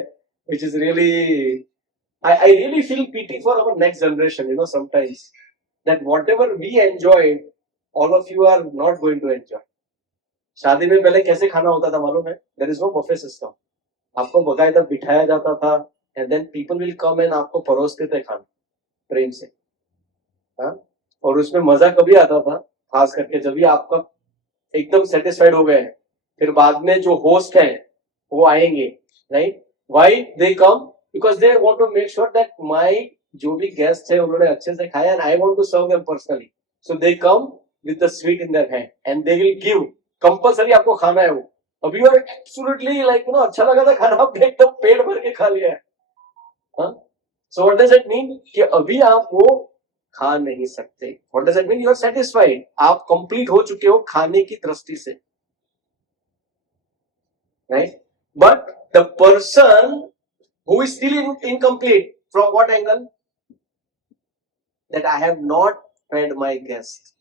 which is really, I really feel pity for our next generation, you know, sometimes that whatever we enjoyed, all of you are not going to enjoy. शादी में पहले कैसे खाना होता था मालूम है? There is no buffet system. आपको बकायदा बिठाया जाता था, and then people will come and आपको परोसते थे खाना प्रेम से, हाँ, और उसमें मजा कभी आता था, खास करके जब भी आपका एकदम सेटिस्फाइड हो गए, फिर बाद में जो होस्ट है वो आएंगे, right? Why they come? Because they want to make sure that my जो भी गेस्ट है उन्होंने अच्छे से खाया, and I want to serve them personally, so they come with the sweet in their hand and they will give, compulsory आपको खाना है वो। अभी you are absolutely like, you know, अच्छा लगा था खाना, आपने एकदम पेट भर के खा लिया है, हाँ? So what does it mean कि अभी आप वो खा नहीं सकते? What does it mean? You are satisfied, आप कंप्लीट हो चुके हो खाने की दृष्टि से, right? But the person who is still incomplete, from what angle? That I have not fed my guest,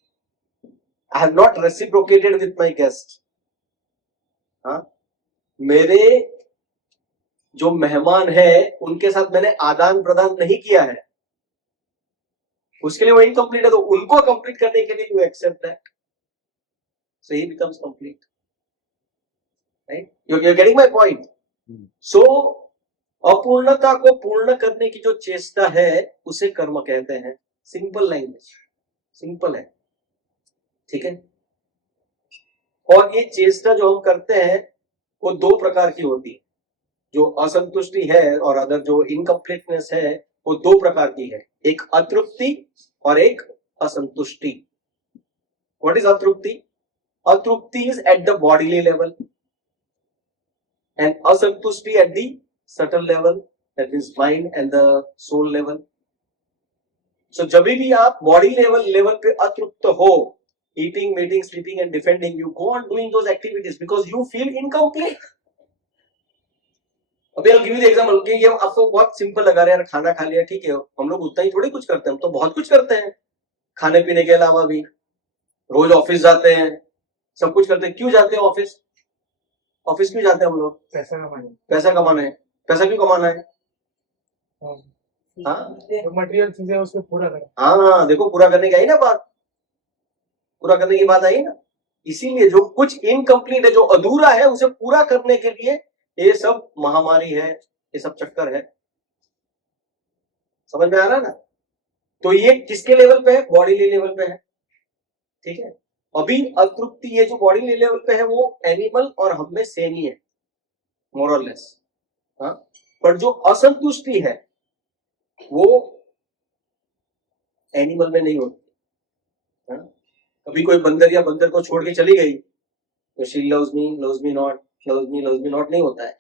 I have not reciprocated with my guest, हाँ, मेरे जो मेहमान है उनके साथ मैंने आदान प्रदान नहीं किया है, उसके लिए वो इनकम्प्लीट है। तो उनको कंप्लीट करने के लिए you accept that, so he becomes complete, right? You are getting my point? So अपूर्णता को पूर्ण करने की जो चेष्टा है उसे कर्म कहते हैं। सिंपल लैंग्वेज, सिंपल है, ठीक है? और ये चेष्टा जो हम करते हैं वो दो प्रकार की होती है, जो असंतुष्टि है और अदर जो इनकम्प्लीटनेस है वो दो प्रकार की है, एक अतृप्ति और एक असंतुष्टि। व्हाट इज अतृप्ति? अतृप्ति is at the bodily level and असंतुष्टि at the subtle level, that is mind and the soul level. So जब भी आप बॉडी लेवल पे अतृप्त हो, eating, meeting, sleeping and defending, you go on doing those activities because you feel incomplete. अभी I'll give you the example कि ये आपको बहुत सिंपल लगा रहा है, यार खाना खा लिया, ठीक है, हम लोग उतना ही थोड़ी कुछ करते हैं, हम तो बहुत कुछ करते हैं खाने पीने के अलावा भी। रोज ऑफिस जाते हैं, सब कुछ करते हैं। क्यों जाते हैं ऑफिस? ऑफिस क्यों जाते हैं हम लोग? पैसा कमाने। पैसा कमाना है। पैसा क्यों कमाना है? हाँ जो मटेरियल चीजें उसको पूरा करें। हाँ, देखो पूरा करने की आई ना बात, पूरा करने की बात आई ना। इसीलिए जो कुछ इनकम्प्लीट है, जो अधूरा है, उसे पूरा करने के लिए ये सब महामारी है, ये सब चक्कर है। समझ में आ रहा है ना? तो ये किसके लेवल पे है? बॉडीली लेवल पे है। ठीक है, अभी अतृप्ति ये जो बॉडीली लेवल पे है वो एनिमल और हम में सेम ही है, मोर और लेस। हाँ, पर जो असंतुष्टि है वो एनिमल में नहीं होती। हाँ? कभी कोई बंदर या बंदर को छोड़ के चली गई तो she loves me not, loves me not नहीं होता है।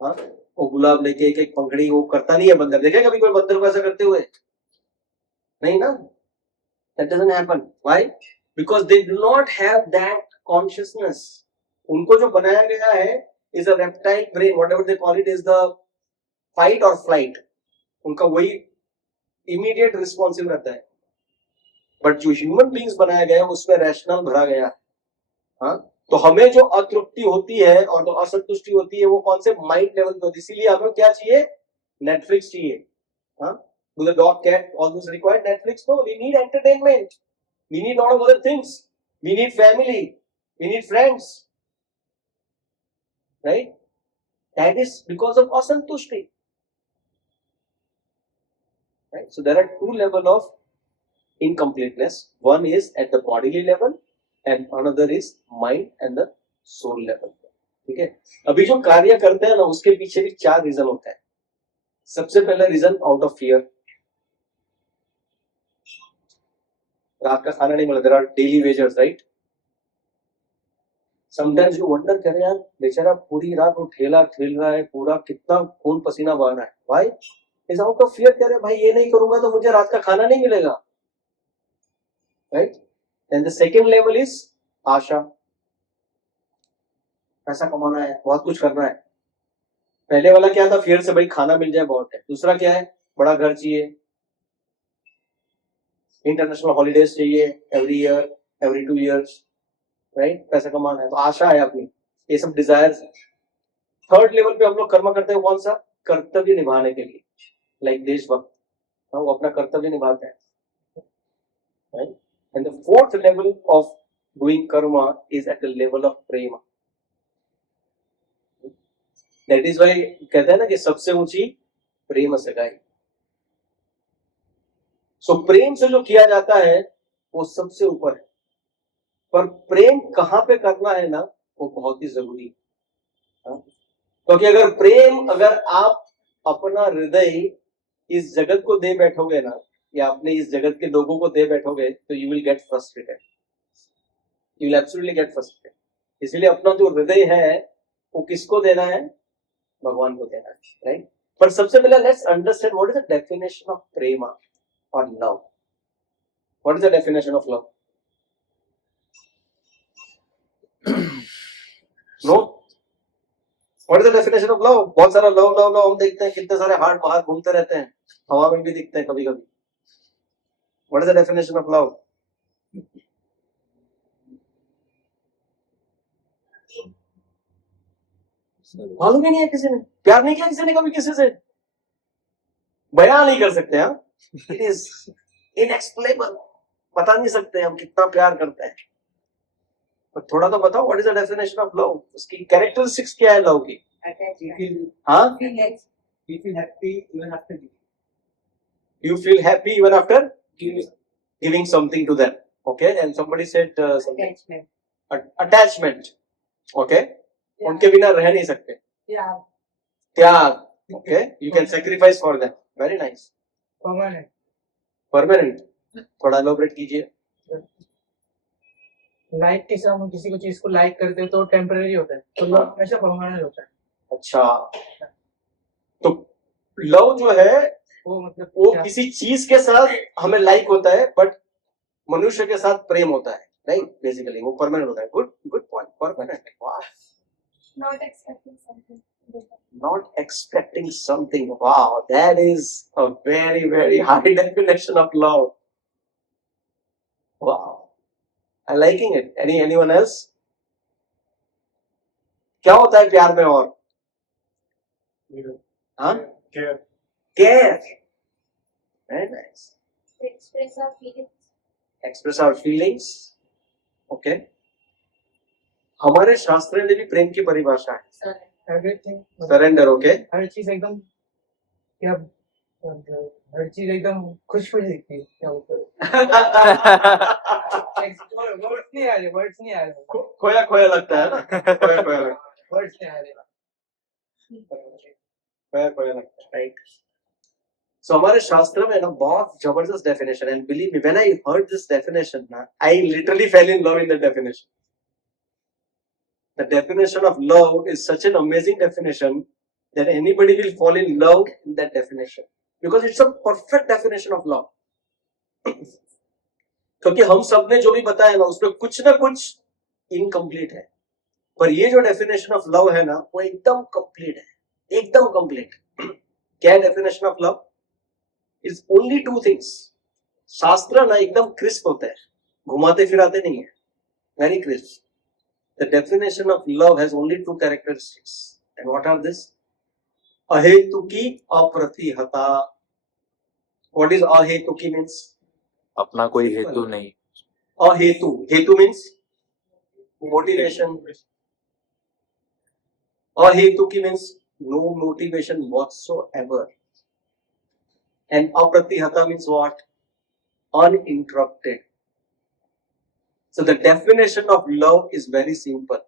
हाँ, वो गुलाब लेके एक एक पंखड़ी वो करता नहीं है बंदर। देखे कभी कोई बंदर को ऐसा करते हुए? नहीं ना, that doesn't happen. Why? Because they do not have that consciousness. उनको जो बनाया गया है is a reptile brain, whatever they call it, is the fight or flight. उनका वही immediate responsive रहता है। बट जो ह्यूमन बींग्स बनाया गया है उसमें रैशनल भरा गया है। हाँ, तो हमें जो अतृप्ति होती है और जो असंतुष्टि होती है वो कौन से माइंड लेवल पे होती है। इसीलिए हमें क्या चाहिए? नेटफ्लिक्स चाहिए। हाँ, do the dog, cat, all those required Netflix? No, we need entertainment. We need lot of other things. We need family. We need friends. Right? That is because of asantushti. Right? So there are two levels of incompleteness. One is at the bodily level and another is mind and the soul level. ठीक है, अभी जो कार्य करते हैं ना उसके पीछे भी 4 रीजन होता है। सबसे पहला रीजन आउट ऑफ फियर, रात का खाना नहीं मिला, there are daily wagers, right? Sometimes you wonder, करे यार बेचारा पूरी रात वो ठेला ठेल रहा है, पूरा कितना खून पसीना बह रहा है। Why? Is out of fear. कह रहे भाई ये नहीं करूंगा तो मुझे रात का खाना नहीं मिलेगा, right? And the second level is आशा, पैसा कमाना है, बहुत कुछ करना है। पहले वाला क्या था? फियर से भाई खाना मिल जाए बहुत है। दूसरा क्या है? बड़ा घर चाहिए, इंटरनेशनल हॉलीडेज चाहिए every year, every 2 years, right? पैसा कमाना है तो आशा है अपनी, ये सब डिजायर्स है। थर्ड लेवल पे हम लोग कर्म करते हैं कौन सा? कर्तव्य निभाने के लिए, लाइक देशभक्त, वो अपना कर्तव्य निभाते हैं, right? And the fourth level of doing Karma is at the level of Prem. That is why कहते हैं ना कि सबसे ऊंची प्रेम सगाई। सो प्रेम से जो किया जाता है वो सबसे ऊपर है, पर प्रेम कहां पे करना है ना वो बहुत ही जरूरी है। क्योंकि अगर आप अपना हृदय इस जगत को दे बैठोगे ना, या अपने इस जगत के लोगों को दे बैठोगे तो you will get frustrated, you will absolutely get frustrated. इसलिए अपना जो हृदय है वो किसको देना है? भगवान को देना है, राइट? पर सबसे पहले let's understand what is the definition of प्रेम और love. What is the definition of love? No, what is the definition of love? बहुत सारा लव लव लव हम देखते हैं, कितने सारे हार्ट बाहर घूमते रहते हैं, हवा में भी दिखते हैं कभी कभी। What is the definition of love? मालूम ही नहीं है किसी ने, प्यार नहीं किया किसी ने कभी किसी से, बयान नहीं कर सकते। हाँ, इट इज इनएक्सप्लेनेबल, बता नहीं सकते हम कितना प्यार करते हैं। पर थोड़ा तो बताओ, what is the definition of love? उसकी कैरेक्टरिस्टिक्स क्या है लव की? हाँ, You feel happy even after giving. you feel happy even after giving something to them. Okay, and somebody said something. Attachment. Okay, उनके बिना रह नहीं सकते। त्याग। Okay, you can sacrifice for them. Very nice. Permanent. Permanent. थोड़ा elaborate कीजिए। Like के साथ हम किसी को चीज को लाइक करते हैं तो टेम्पररी होता है, तो लव हमेशा परमानेंट होता है। अच्छा, तो लव जो है वो मतलब वो क्या? किसी चीज के साथ हमें लाइक होता है, बट मनुष्य के साथ प्रेम होता है, राइट? बेसिकली वो परमानेंट होता है। Good good point, permanent. वाह, Not expecting something. not expecting something. Wow, that is a very very high definition of love. Wow, I'm liking it. Anyone else? क्या होता है प्यार में और? हाँ, Care. Care. Very nice. To express our feelings. Express our feelings. Okay. हमारे शास्त्र में भी प्रेम की परिभाषा है. Everything Surrender. Okay. हर चीज एकदम क्या हर चीज एकदम खुश खुश दिखती है क्या बोलते वर्ड्स नहीं आ रहे खोया खोया लगता है ना. खोया खोया लगता है. वर्ड्स नहीं आ रहे खोया खोया लगता है. Right. So हमारे शास्त्र में ना बहुत जबरदस्त definition है. And believe me, when I heard this definition, ना, I literally fell in love in the definition. The definition of love is such an amazing definition that anybody will fall in love in that definition because it's a perfect definition of love. क्योंकि हम सब ने जो भी बताया ना उसमें कुछ ना कुछ इनकम्प्लीट है, पर ये जो डेफिनेशन ऑफ लव है ना वो एकदम कंप्लीट है, एकदम कंप्लीट. क्या definition of love? Is only two things. शास्त्र ना एकदम क्रिस्प होता है, घुमाते फिराते नहीं है, very crisp. The definition of love has only two characteristics. And what are this? Ahetuki apratihata. What is ahetuki means? अपना कोई हेतु नहीं. Ahetu. Hetu means motivation. Ahetuki means no motivation whatsoever. And apratihata means what? Uninterrupted. So the definition of love is very simple.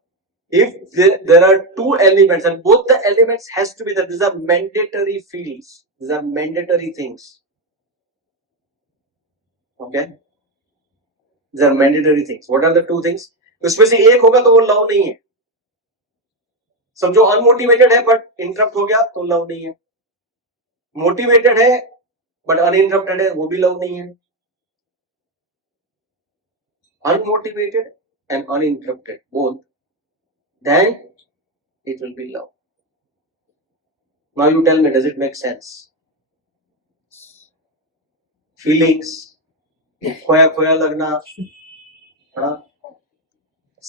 If there are two elements and both the elements has to be that these are mandatory feelings, these are mandatory things. Okay? These are mandatory things. What are the two things? उसमें से एक होगा तो वो love नहीं है. समझो unmotivated है बट इंटरप्ट हो गया तो लव नहीं है. मोटिवेटेड है बट अनइंटरप्टेड है, वो भी लव नहीं है. Unmotivated and uninterrupted both, then it will be love. Now you tell me, does it make sense? Feelings, खोया खोया लगना,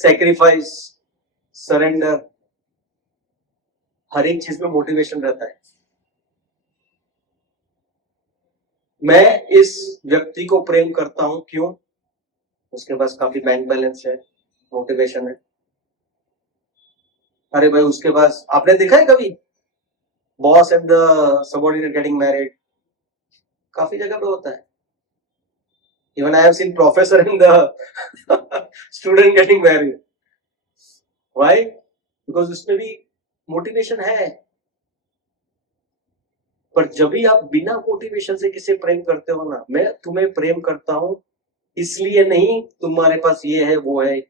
sacrifice, surrender, हर एक चीज में मोटिवेशन रहता है. मैं इस व्यक्ति को प्रेम करता हूं, क्यों? उसके पास काफी बैंक बैलेंस है, मोटिवेशन है. अरे भाई उसके पास, आपने देखा है कभी boss and the subordinate getting married? काफी जगह पे होता है. Even I have seen professor in the student getting married. Why? Because उसमें भी मोटिवेशन है. पर जब भी आप बिना मोटिवेशन से किसी प्रेम करते हो ना, मैं तुम्हें प्रेम करता हूं इसलिए नहीं तुम्हारे पास ये है वो है.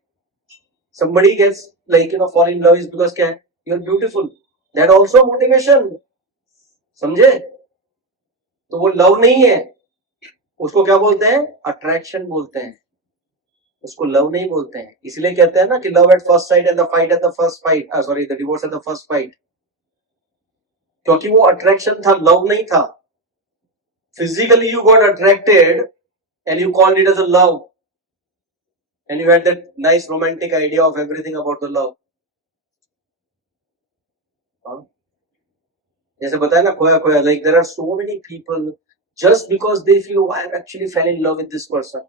somebody gets like fall in love is because क्या है? you're beautiful. that also motivation. समझे? तो वो लव नहीं है, उसको क्या बोलते हैं? अट्रैक्शन बोलते हैं, उसको लव नहीं बोलते हैं. इसलिए कहते हैं ना कि love at first sight and the fight at the first fight, sorry the divorce at the first fight. क्योंकि वो अट्रैक्शन था, लव नहीं था. Physically you got attracted and you called it as a love, and you had that nice romantic idea of everything about the love. जैसे बताया ना खोया खोया, like there are so many people just because they feel, oh, I actually fell in love with this person.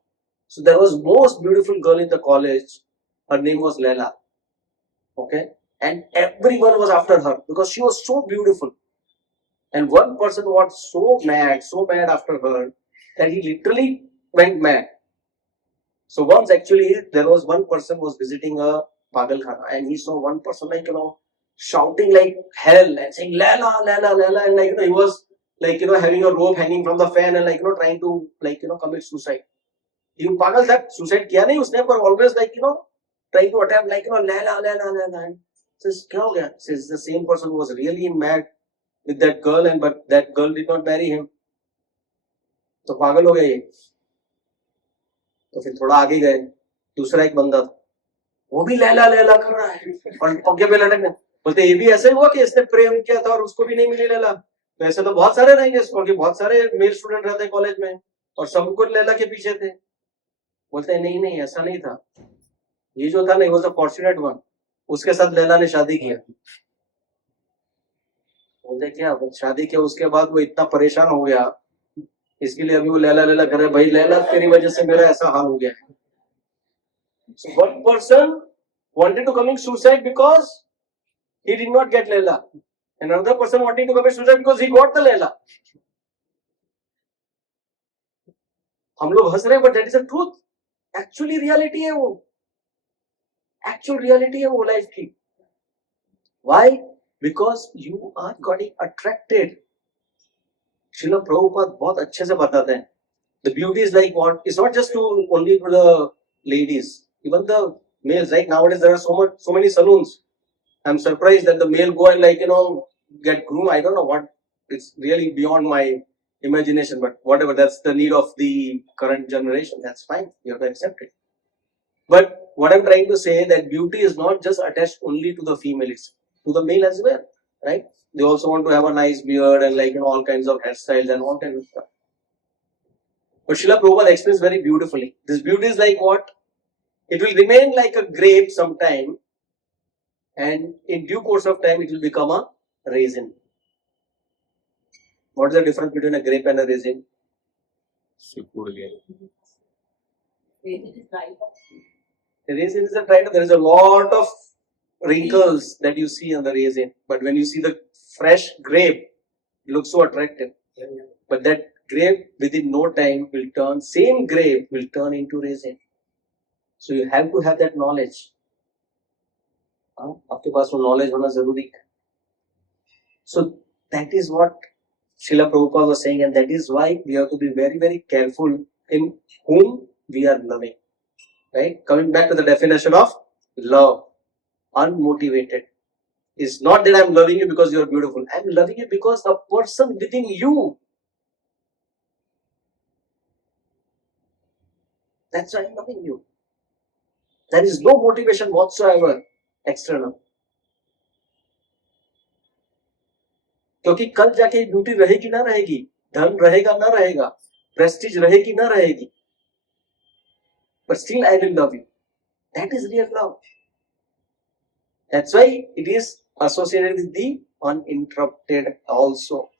So there was most beautiful girl in the college, her name was Leila. Okay, and everyone was after her because she was so beautiful. And one person was so mad after her that he literally went mad. So once actually there was one person was visiting a Pagal Khana and he saw one person shouting like hell and saying Laila, Laila, Laila, and he was having a rope hanging from the fan and trying to commit suicide. He Pagal that suicide kiya nahi usne, but always trying to attempt Laila, Laila, Laila. And says kya ho gaya? Says the same person who was really mad with that girl but that girl did not marry him. तो पागल हो गया ये. तो फिर थोड़ा आगे गए, दूसरा एक बंदा था, वो भी लैला लैला कर रहा है और पगे पे लटकने. बोलते ये भी ऐसे हुआ कि इसने प्रेम किया था और उसको भी नहीं मिली लैला. तो ऐसे तो बहुत सारे रहेंगे, क्योंकि बहुत सारे मेल स्टूडेंट रहते हैं कॉलेज में और सबको लैला के पीछे थे. बोलते हैं नहीं नहीं ऐसा नहीं था, ये जो था ना वो फॉर्चुनेट वन, उसके साथ लैला ने शादी किया. बोलते क्या शादी किया, उसके बाद वो इतना परेशान हो गया इसके लिए अभी वो लैला लैला कर रहे हैं, भाई लैला तेरी वजह से मेरा ऐसा हाल हो गया है. So one person wanted to commit suicide because he did not get Leila. And another person wanting to commit suicide because he got the Leila. हम लोग हंस रहे हैं, but that is the truth. Actually reality है वो. Actual reality है वो life की. Why? Because you are getting attracted. Srila Prabhupada बहुत अच्छे से बताते हैं. The beauty is like what? It's not just to only to the ladies. Even the males. Right nowadays there are so many saloons. I'm surprised that the male go and get groomed. I don't know what. It's really beyond my imagination. But whatever, that's the need of the current generation. That's fine. You have to accept it. But what I'm trying to say that beauty is not just attached only to the female. It's to the male as well, right? They also want to have a nice beard and all kinds of hairstyles and all kinds of stuff. But Srila Prabhupada explains very beautifully. This beauty is like what? It will remain like a grape sometime, and in due course of time, it will become a raisin. What is the difference between a grape and a raisin? सिकुड़ गए. The raisin is a dried. There is a lot of wrinkles that you see on the raisin, but when you see the fresh grape, it looks so attractive. But that grape within no time will turn. Same grape will turn into raisin. So you have to have that knowledge. आपके पास वो knowledge होना जरूरी है. So that is what Srila Prabhupada was saying, and that is why we have to be very, very careful in whom we are loving. Right? Coming back to the definition of love, unmotivated. It's not that I'm loving you because you're beautiful. I'm loving you because a person within you. That's why I'm loving you. There is no motivation whatsoever external. क्योंकि कल जाके beauty रहेगी ना रहेगी, धन रहेगा ना रहेगा, प्रेस्टीज रहेगी ना रहेगी, but still I will love you. That is real love. That's why it is associated with the uninterrupted also.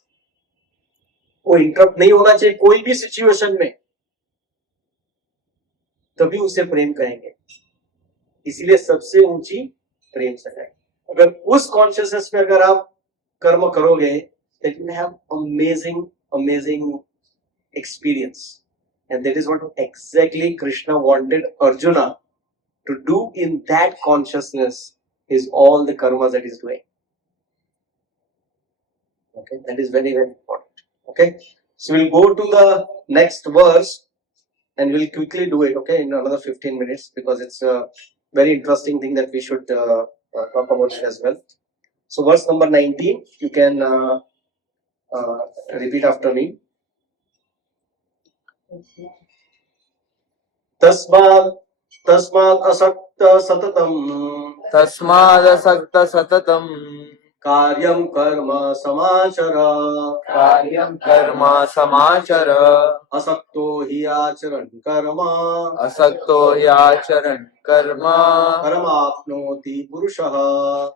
वो इंटरप्ट नहीं होना चाहिए कोई भी सिचुएशन में, तभी उसे प्रेम कहेंगे. इसीलिए सबसे ऊंची प्रेम सगाई. अगर उस कॉन्शियसनेस में अगर आप कर्म करोगे, that will have amazing experience. And that is what exactly Krishna wanted Arjuna to do in that consciousness is all the karmas that he's doing. Okay, that is very, very important. Okay, so we'll go to the next verse and we'll quickly do it, okay, in another 15 minutes because it's a very interesting thing that we should talk about it as well. So verse number 19, you can repeat after me. तस्मात् असक्त सततम् तस्मादसक्त सततम् कार्यं कर्म समाचर कार्यं कर्म समाचर असक्तो हि आचरन् कर्म असक्तो ह्याचरन् कर्म परमाप्नोति पुरुषः.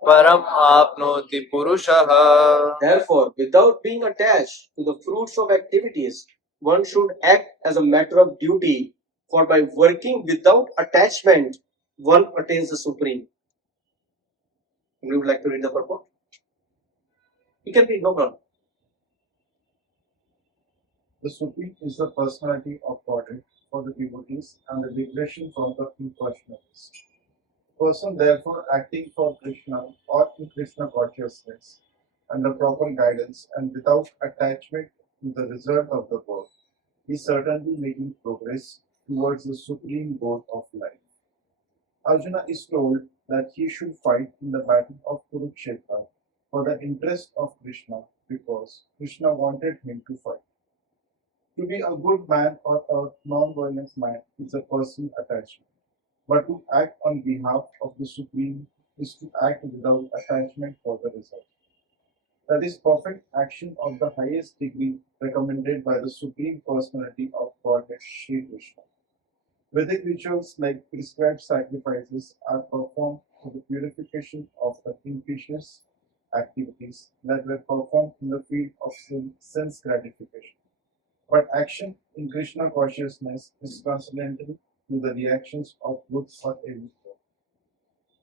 परम आपनोति पुरुषः. Therefore, without being attached to the fruits of activities, one should act as a matter of duty, for by working without attachment, one attains the supreme. Would you like to read the purport? You can read, no problem. The Supreme is the personality of Godhead for the devotees and the liberation from the impersonalists. Person therefore acting for Krishna or in Krishna consciousness under proper guidance and without attachment to the result of the work is certainly making progress towards the supreme goal of life. Arjuna is told that he should fight in the battle of Kurukshetra for the interest of Krishna because Krishna wanted him to fight. To be a good man or a non-violent man is a personal attachment, but to act on behalf of the Supreme is to act without attachment for the result. That is perfect action of the highest degree recommended by the Supreme Personality of Godhead Sri Krishna. Vedic rituals like prescribed sacrifices are performed for the purification of the impetious activities that were performed in the field of sense gratification. But action in Krishna consciousness is transcendental to the reactions of good or evil.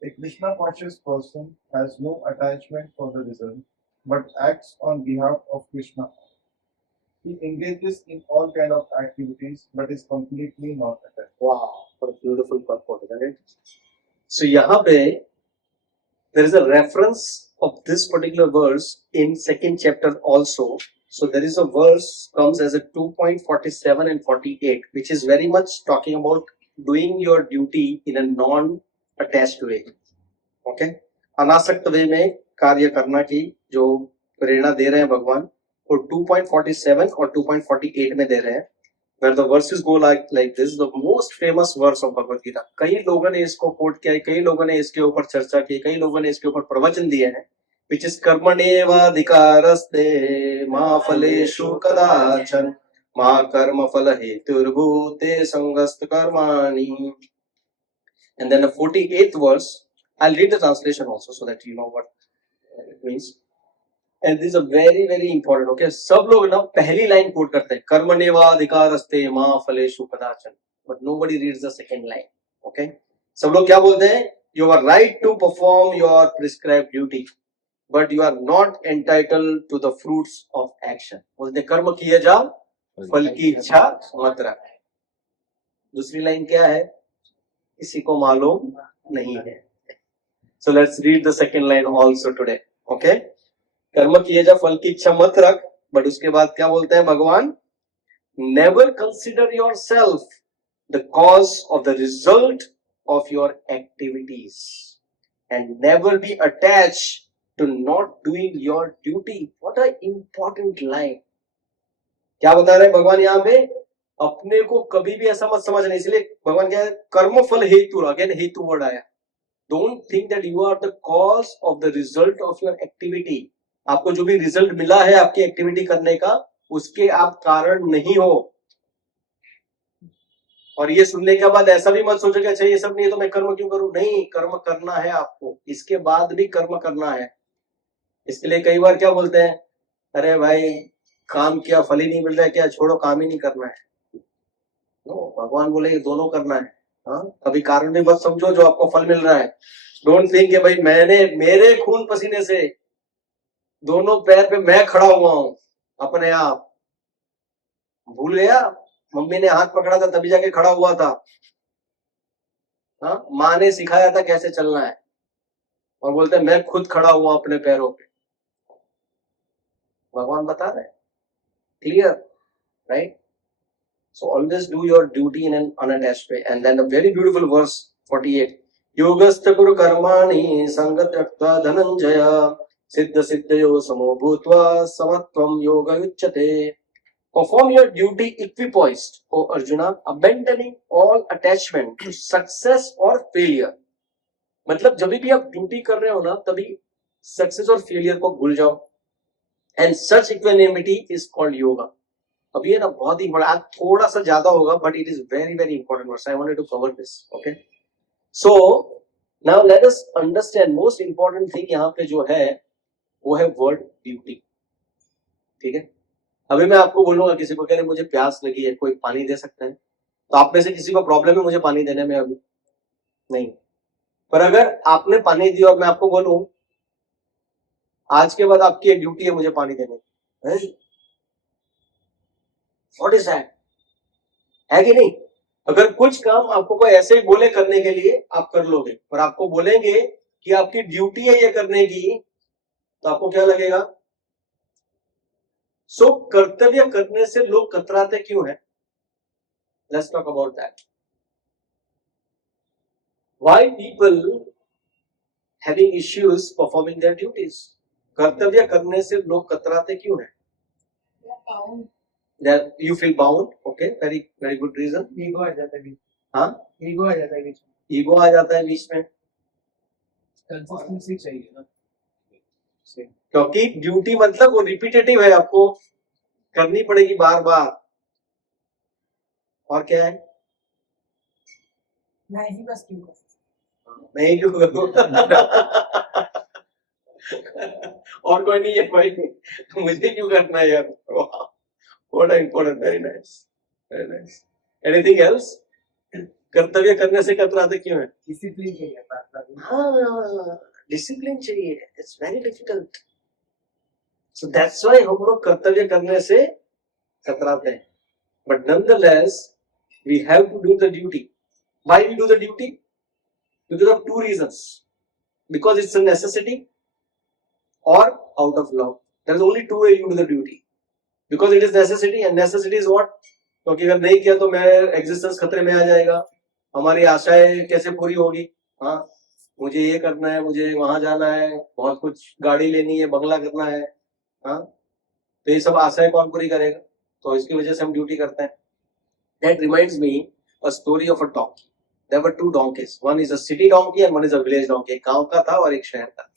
A Krishna conscious person has no attachment for the result, but acts on behalf of Krishna. He engages in all kind of activities, but is completely not attached. Wow, what a beautiful purport, isn't it? So यहाँ पे there is a reference of this particular verse in second chapter also. So there is a verse comes as a 2.47 and 48, which is very much talking about doing your duty in a non-attached way. Okay? अनासक्त वे में कार्य करना की जो प्रेरणा दे रहे हैं भगवान वो 2.47 और 2.48 में दे रहे हैं. Where the verses go like this, the most famous verse of Bhagavad Gita. कई लोगों ने इसको कोट किया है, कई लोगों ने इसके ऊपर चर्चा की, कई लोगों ने इसके ऊपर प्रवचन दिए हैं. Which is कर्मण्येवाधिकारस्ते मा फलेषु कदाचन मा कर्म फल हेतुर्भूते संगस्त कर्माणि. And then the 48th verse, I'll read the translation also so that you know what it means. And this is a very very important. Okay, सब लोग ना पहली लाइन कोट करते हैं कर्मण्येवाधिकारस्ते मा फलेषु कदाचन, but nobody reads the second line. Okay, सब लोग क्या बोलते हैं? You are right to perform your prescribed duty, but you are not entitled to the fruits of action. बोलते हैं कर्म किए जा फल की इच्छा मत रख. दूसरी लाइन क्या है? किसी को मालूम नहीं है. So let's read the second line also today. Okay. कर्म किए जा फल की इच्छा मत रख, बट उसके बाद क्या बोलते हैं भगवान? Never consider yourself the cause of the result of your activities and never be attach to not doing your duty. What a important line. क्या बता रहे हैं भगवान यहाँ पे? अपने को कभी भी ऐसा मत समझना. इसलिए भगवान क्या है? कर्म फल हेतु, अगेन हेतु वर्ड आया. Don't think that you are the cause of the result of your activity. आपको जो भी रिजल्ट मिला है आपकी एक्टिविटी करने का, उसके आप कारण नहीं हो. और ये सुनने के बाद ऐसा भी मत सोचो कि अच्छा ये सब नहीं है तो मैं कर्म क्यों करूं. नहीं, कर्म करना है आपको, इसके बाद भी कर्म करना है. इसके लिए कई बार क्या बोलते हैं? अरे भाई काम किया फल ही नहीं मिल रहा है, क्या छोड़ो काम ही नहीं करना है. भगवान बोले ये दोनों करना है. हाँ, कभी कारण भी मत समझो जो आपको फल मिल रहा है. डोंट थिंक कि भाई मैंने मेरे खून पसीने से दोनों पैर पे मैं खड़ा हुआ हूं अपने आप. भूल गया मम्मी ने हाथ पकड़ा था तभी जाके खड़ा हुआ था. हाँ, माँ ने सिखाया था कैसे चलना है और बोलते हैं मैं खुद खड़ा हुआ अपने पैरों पे. भगवान बता रहे हैं clear, right? So always do your duty in an unattached way. And then a very beautiful verse 48. Yogastha kuru karmani sangatyaktva dhananjaya siddha siddhayo samo bhutva samatvam yoga yuchyate. Perform your duty equipoised, O Arjuna, abandoning all attachment to success or failure. मतलब जब भी आप duty कर रहे हो ना तभी success और फेलियर को भूल जाओ. And such equanimity is called yoga. अभी है ना बहुत ही बड़ा, थोड़ा सा ज्यादा होगा but it is very very important verse. I wanted to cover this. Okay, so now let us understand most important thing यहाँ पे जो है वो है वर्ड ड्यूटी. ठीक है, अभी मैं आपको बोलूंगा किसी को कह रहे मुझे प्यास लगी है, कोई पानी दे सकता है? तो आप में से किसी को प्रॉब्लम है मुझे पानी देने में? अभी नहीं. पर अगर आपने पानी दिया और मैं आपको बोलूं आज के बाद आपकी एक ड्यूटी है मुझे पानी देने की, व्हाट इज दैट? है कि नहीं? अगर कुछ काम आपको कोई ऐसे ही बोले करने के लिए आप कर लोगे, पर आपको बोलेंगे कि आपकी ड्यूटी है ये करने की, तो आपको क्या लगेगा? सो कर्तव्य करने से लोग कतराते क्यों हैं? Let's talk about that. Why people having issues performing their duties? कर्तव्य करने से लोग कतराते क्यों हैं? That you feel bound. Okay, very very good reason. Ego आ जाता है बीच. हाँ, ईगो आ जाता है बीच में. ईगो आ जाता है बीच में कंसिस्टेंसी चाहिए ना, क्योंकि ड्यूटी मतलब वो रिपीटेटिव है, आपको करनी पड़ेगी बार बार. और क्या है? मैं ही बस क्यों करूं? मैं ही क्यों करूं? और कोई नहीं है भाई, मुझे क्यों करना है यार? What an important, very nice, very nice. Anything else? कर्तव्य करने से कतराते क्यों है? डिसिप्लिन चाहिए था हाँ, डिसिप्लिन चाहिए. It's very difficult. So that's why हम लोग कर्तव्य करने से कतराते हैं. But nonetheless, we have to do the duty. Why we do the duty? Because of two reasons. Because it's a necessity or out of love. There's only two ways you do the duty. Because it is necessity, and necessity is what? क्योंकि अगर नहीं किया तो मेरा existence खतरे में आ जाएगा, हमारी आशाएं कैसे पूरी होगी. हाँ, मुझे ये करना है, मुझे वहां जाना है, बहुत कुछ गाड़ी लेनी है, बंगला करना है. हाँ, तो ये सब आशाएं कौन पूरी करेगा? तो इसकी वजह से हम ड्यूटी करते हैं. That reminds me a story of a donkey. There were two donkeys. One is a city donkey and one is a village donkey. एक गांव का था और एक शहर का.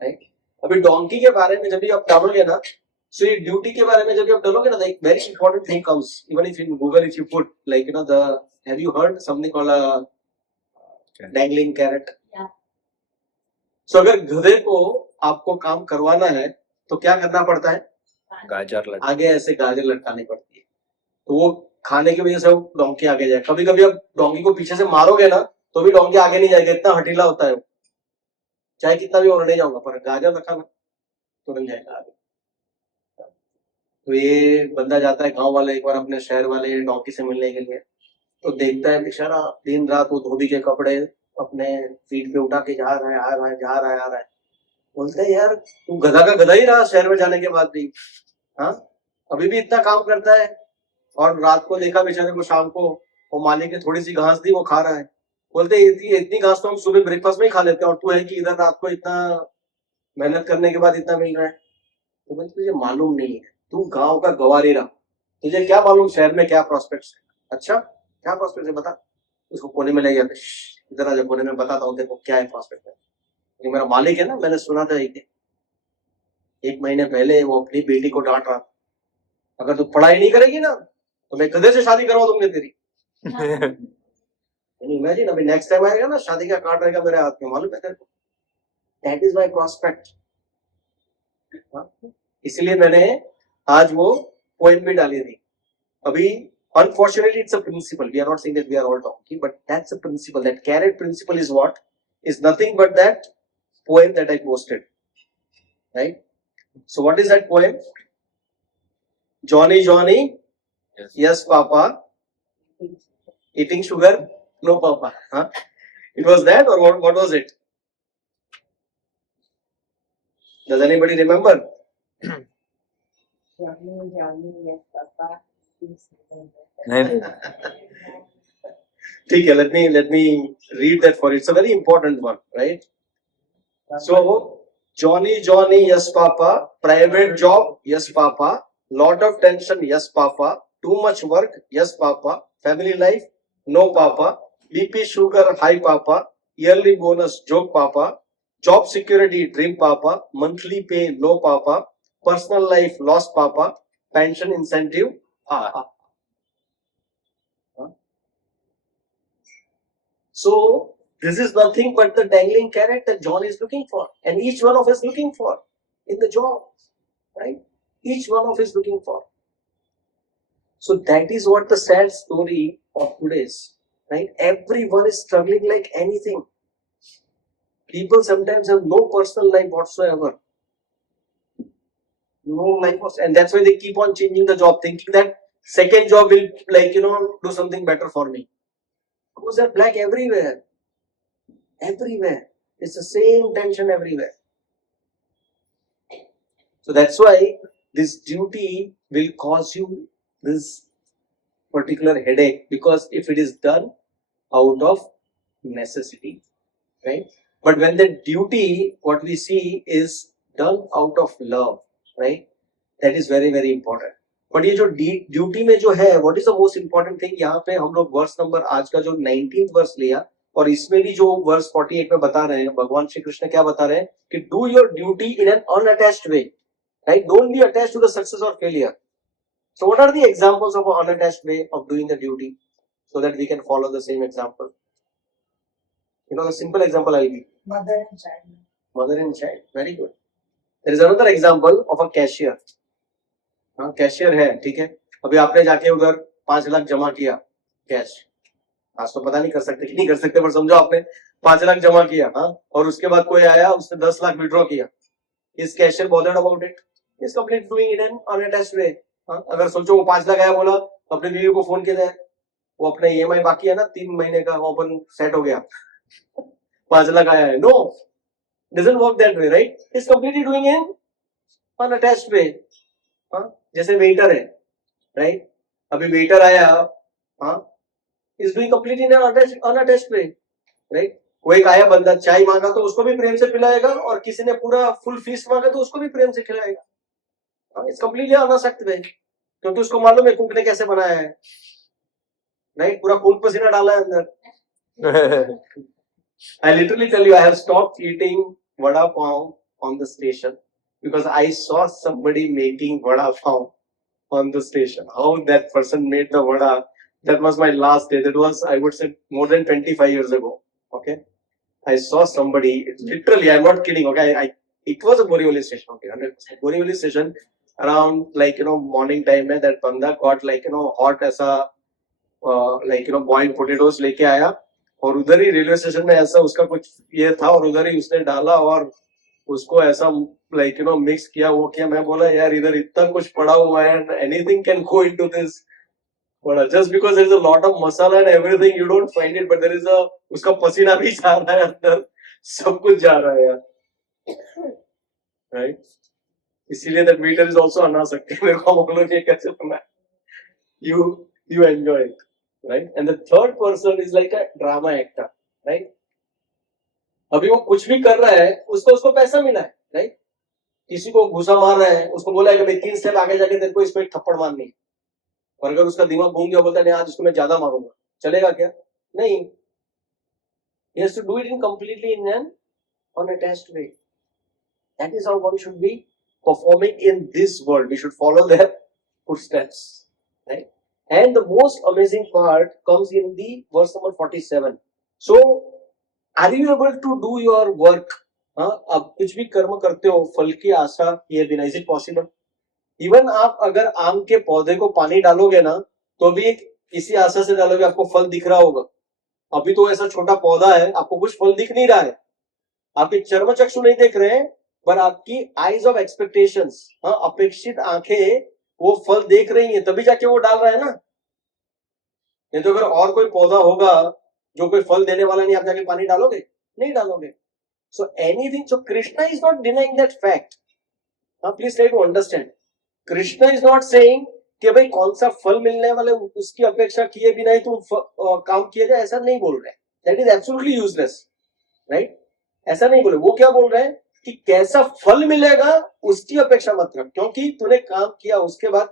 Right? अभी डोंकी के बारे में जब भी आप डालोगे ना, so ये ड्यूटी के बारे में जब भी आप डालोगे ना, एक very important thing comes. Even if in Google if you put like have you heard something called a dangling carrot? Yeah. So अगर गधे को आपको काम करवाना है तो क्या करना पड़ता है? गाजर लगा. आगे ऐसे गाजर लटकानी पड़ती है, तो वो खाने की वजह से वो डोंकी आगे जाए. कभी कभी आप डोंकी को पीछे से मारोगे ना तो भी डोंकी आगे नहीं जाएगा, इतना हठीला होता है वो. चाहे कितना भी और नहीं जाऊंगा, पर गाजर रखा ना तुरंत जाएगा आगे. तो ये बंदा जाता है, गांव वाले एक बार अपने शहर वाले डोंकी से मिलने के लिए, तो देखता है बेचारा दिन रात वो धोबी के कपड़े अपने फीट पे उठा के जा रहा है, आ रहा है, जा रहा है, आ रहा है. बोलते हैं यार तू गधा का गधा ही रहा शहर में जाने के बाद भी. हाँ, अभी भी इतना काम करता है. और रात को देखा बेचारे को, शाम को वो मालिक ने थोड़ी सी घास दी, वो खा रहा है. बोलते इतनी घास तो हम सुबह ब्रेकफास्ट में ही खा लेते हैं, और तू है कि इधर रात को इतना मेहनत करने के बाद इतना मिल रहा है. तो बोलते तुझे मालूम नहीं है, तू गांव का गवारी रहा, तुझे क्या मालूम शहर में क्या प्रोस्पेक्ट्स है. अच्छा, क्या प्रोस्पेक्ट है बता. उसको कोने में ले जाते, इधर आजा कोने में बताता हूँ देखो क्या है प्रोस्पेक्ट है. ये मेरा मालिक है ना, मैंने सुना था एक महीने पहले वो अपनी बेटी को डांट रहा था, अगर तू पढ़ाई नहीं करेगी ना तो मैं गधे से शादी करवा दूंगी तेरी. इमेजिन, अभी नेक्स्ट टाइम आएगा ना, शादी का कार्ड रहेगा मेरे हाथ में, मालूम है तेरे को. That is my prospect. इसलिए मैंने आज वो पोएम भी डाली थी. अभी unfortunately it's a principle, we are not saying that we are all donkey, but that's a principle. That carrot principle is what? Is nothing but that poem that I posted, right? So what is that poem? Johnny Johnny, yes papa, eating sugar, no papa. Huh? It was that, or what was it? Does anybody remember? ठीक है, let me read that for you. It's a very important one, right? So Johnny Johnny, yes papa, private job, yes papa, lot of tension, yes papa, too much work, yes papa, family life, no papa, BP sugar high papa, yearly bonus joke papa, job security dream papa, monthly pay low papa, personal life lost papa, pension incentive So this is nothing but the dangling carrot that John is looking for, and each one of us looking for in the job, right? Each one of us looking for. So that is what the sad story of today is, right? Everyone is struggling like anything. People sometimes have no personal life whatsoever. No life whatsoever. And that's why they keep on changing the job, thinking that second job will do something better for me. Because they're black everywhere. Everywhere. It's the same tension everywhere. So that's why this duty will cause you this particular headache, because if it is done out of necessity, right? But when the duty, what we see, is done out of love, right? That is very, very important. But ये जो duty में जो है, what is the most important thing, यहाँ पे हम लोग verse number आज का जो 19th वर्स लिया, और इसमें भी जो वर्स 48 में बता रहे हैं, भगवान श्री कृष्ण क्या बता रहे हैं कि do your duty in an unattached way, right? Don't be attached to the success और failure. So what are the examples of unattached way of doing the duty, so that we can follow the same example. You know the simple example I give, mother and child. Very good. There is another example of a cashier. हाँ cashier है, ठीक है, अभी आपने जाके उधर 5 लाख जमा किया कैश, आज तो पता नहीं कर सकते कि नहीं कर सकते, पर समझो आपने 5 लाख जमा किया, हाँ, और उसके बाद कोई आया उसने 10 लाख विड्रॉ किया, इस cashier bothered about it, is complete doing it in unattached way. हाँ, अगर सोचो वो 5 लाख आया, बोला अपने बीवी को फोन किया, वो अपने ईएमआई बाकी है ना 3 महीने का, वो अपन सेट हो गया, 5 लाख आया है, no, doesn't work that way, right, is completely doing in unattached way. हाँ, जैसे वेटर है, राइट, अभी वेटर आया, हाँ, is doing completely in unattached way, right, वो एक आया बंदा चाय मांगा तो उसको भी प्रेम से पिलाएगा, और किसी ने पूरा फुल फीस्ट मांगा तो उसको भी प्रेम से खिलाएगा, इट्स कंप्लीटली अनअसक्त वे, क्योंकि उसको मालूम है कुक ने कैसे बनाया है, राइट, पूरा खून पसीना डाला है अंदर। I literally tell you, I have stopped eating vada pav on the station because I saw somebody making vada pav on the station. How that person made the vada, that was my last day. That was, I would say, more than 25 years ago. Okay, I saw somebody. Literally, I'm not kidding. Okay, it was a Borivali station. Okay, 100%. Borivali station around like morning time. Mein, that banda got like hot ऐसा boiled potatoes लेके आया, और उधर ही railway station में ऐसा उसका कुछ ये था, और उधर ही उसने डाला और उसको ऐसा मिक्स किया, वो किया, मैं बोला यार इधर इतना कुछ पड़ा हुआ है, anything can go into this, but just because there is a lot of masala and everything you don't find it, but there is a, उसका पसीना भी जा रहा है अंदर, सब कुछ जा रहा है यार, राइट, इसीलिए दैट मीटर इज आल्सो अना सकते, मेरे को मालूम नहीं कैसे बना, you enjoy it, right, and the third person is like a drama actor, right, अभी वो कुछ भी कर रहा है, उसको पैसा मिला है, राइट, किसी को घुसा मार रहा है, उसको बोला है कि भाई 3 स्टेप आगे जाके तेरे को इस पे एक थप्पड़ मारनी है, और अगर उसका दिमाग घूम गया, बोलता है नहीं आज इसको मैं ज्यादा मारूंगा, चलेगा क्या, नहीं, he has to do it in completely in an unattached way. That is how one should be performing in this world. We should follow their footsteps, right? And the most amazing part comes in the verse number 47. So, are you able to do your work? हाँ, अब कुछ भी कर्म करते हो फल की आशा किए बिना, इज इट पॉसिबल? इवन आप अगर आम के पौधे को पानी डालोगे ना, तो भी इसी आशा से डालोगे आपको फल दिख रहा होगा, अभी तो ऐसा छोटा पौधा है, आपको कुछ फल दिख नहीं रहा है, आपके चर्म चक्षु नहीं देख रहे हैं, पर आपकी आईज ऑफ एक्सपेक्टेशंस, हाँ, अपेक्षित आंखें वो फल देख रही है, तभी जाके वो डाल रहा है ना, नहीं तो अगर और कोई पौधा होगा जो कोई फल देने वाला नहीं, आप जाके पानी डालोगे, नहीं डालोगे। So anything, so Krishna is not denying that fact, please try to understand, Krishna is not saying कि भाई कौन सा फल मिलने वाले उसकी अपेक्षा किए बिना ही तुम काम किए जाए, ऐसा नहीं बोल रहे, that is absolutely useless, right, ऐसा नहीं बोले, वो क्या बोल रहे हैं कि कैसा फल मिलेगा उसकी अपेक्षा मत रख, क्योंकि तूने काम किया, उसके बाद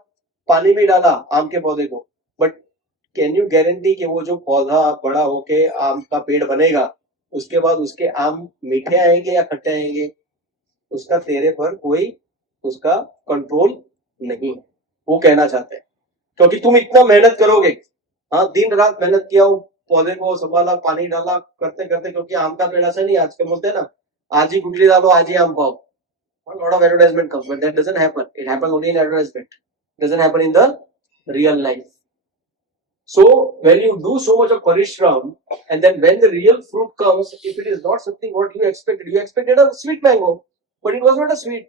पानी भी डाला आम के पौधे को, बट कैन यू गारंटी कि वो जो पौधा बड़ा होके आम का पेड़ बनेगा, उसके बाद उसके आम मीठे आएंगे या खट्टे आएंगे, उसका तेरे पर कोई उसका कंट्रोल नहीं है, वो कहना चाहते हैं, क्योंकि तुम इतना मेहनत करोगे, हाँ, दिन रात मेहनत किया, वो पौधे को संभाला, पानी डाला, करते करते, क्योंकि आम का पेड़ ऐसा नहीं, आज के बोलते हैं ना, आज ही गुटली डालो आज ही आम पाओ, lot of advertisement comes, but that doesn't happen, it happens only in advertisement, it doesn't happen in the real life. So when you do so much of parishram, and then when the real fruit comes, if it is not something what you expected a sweet mango, but it was not a sweet.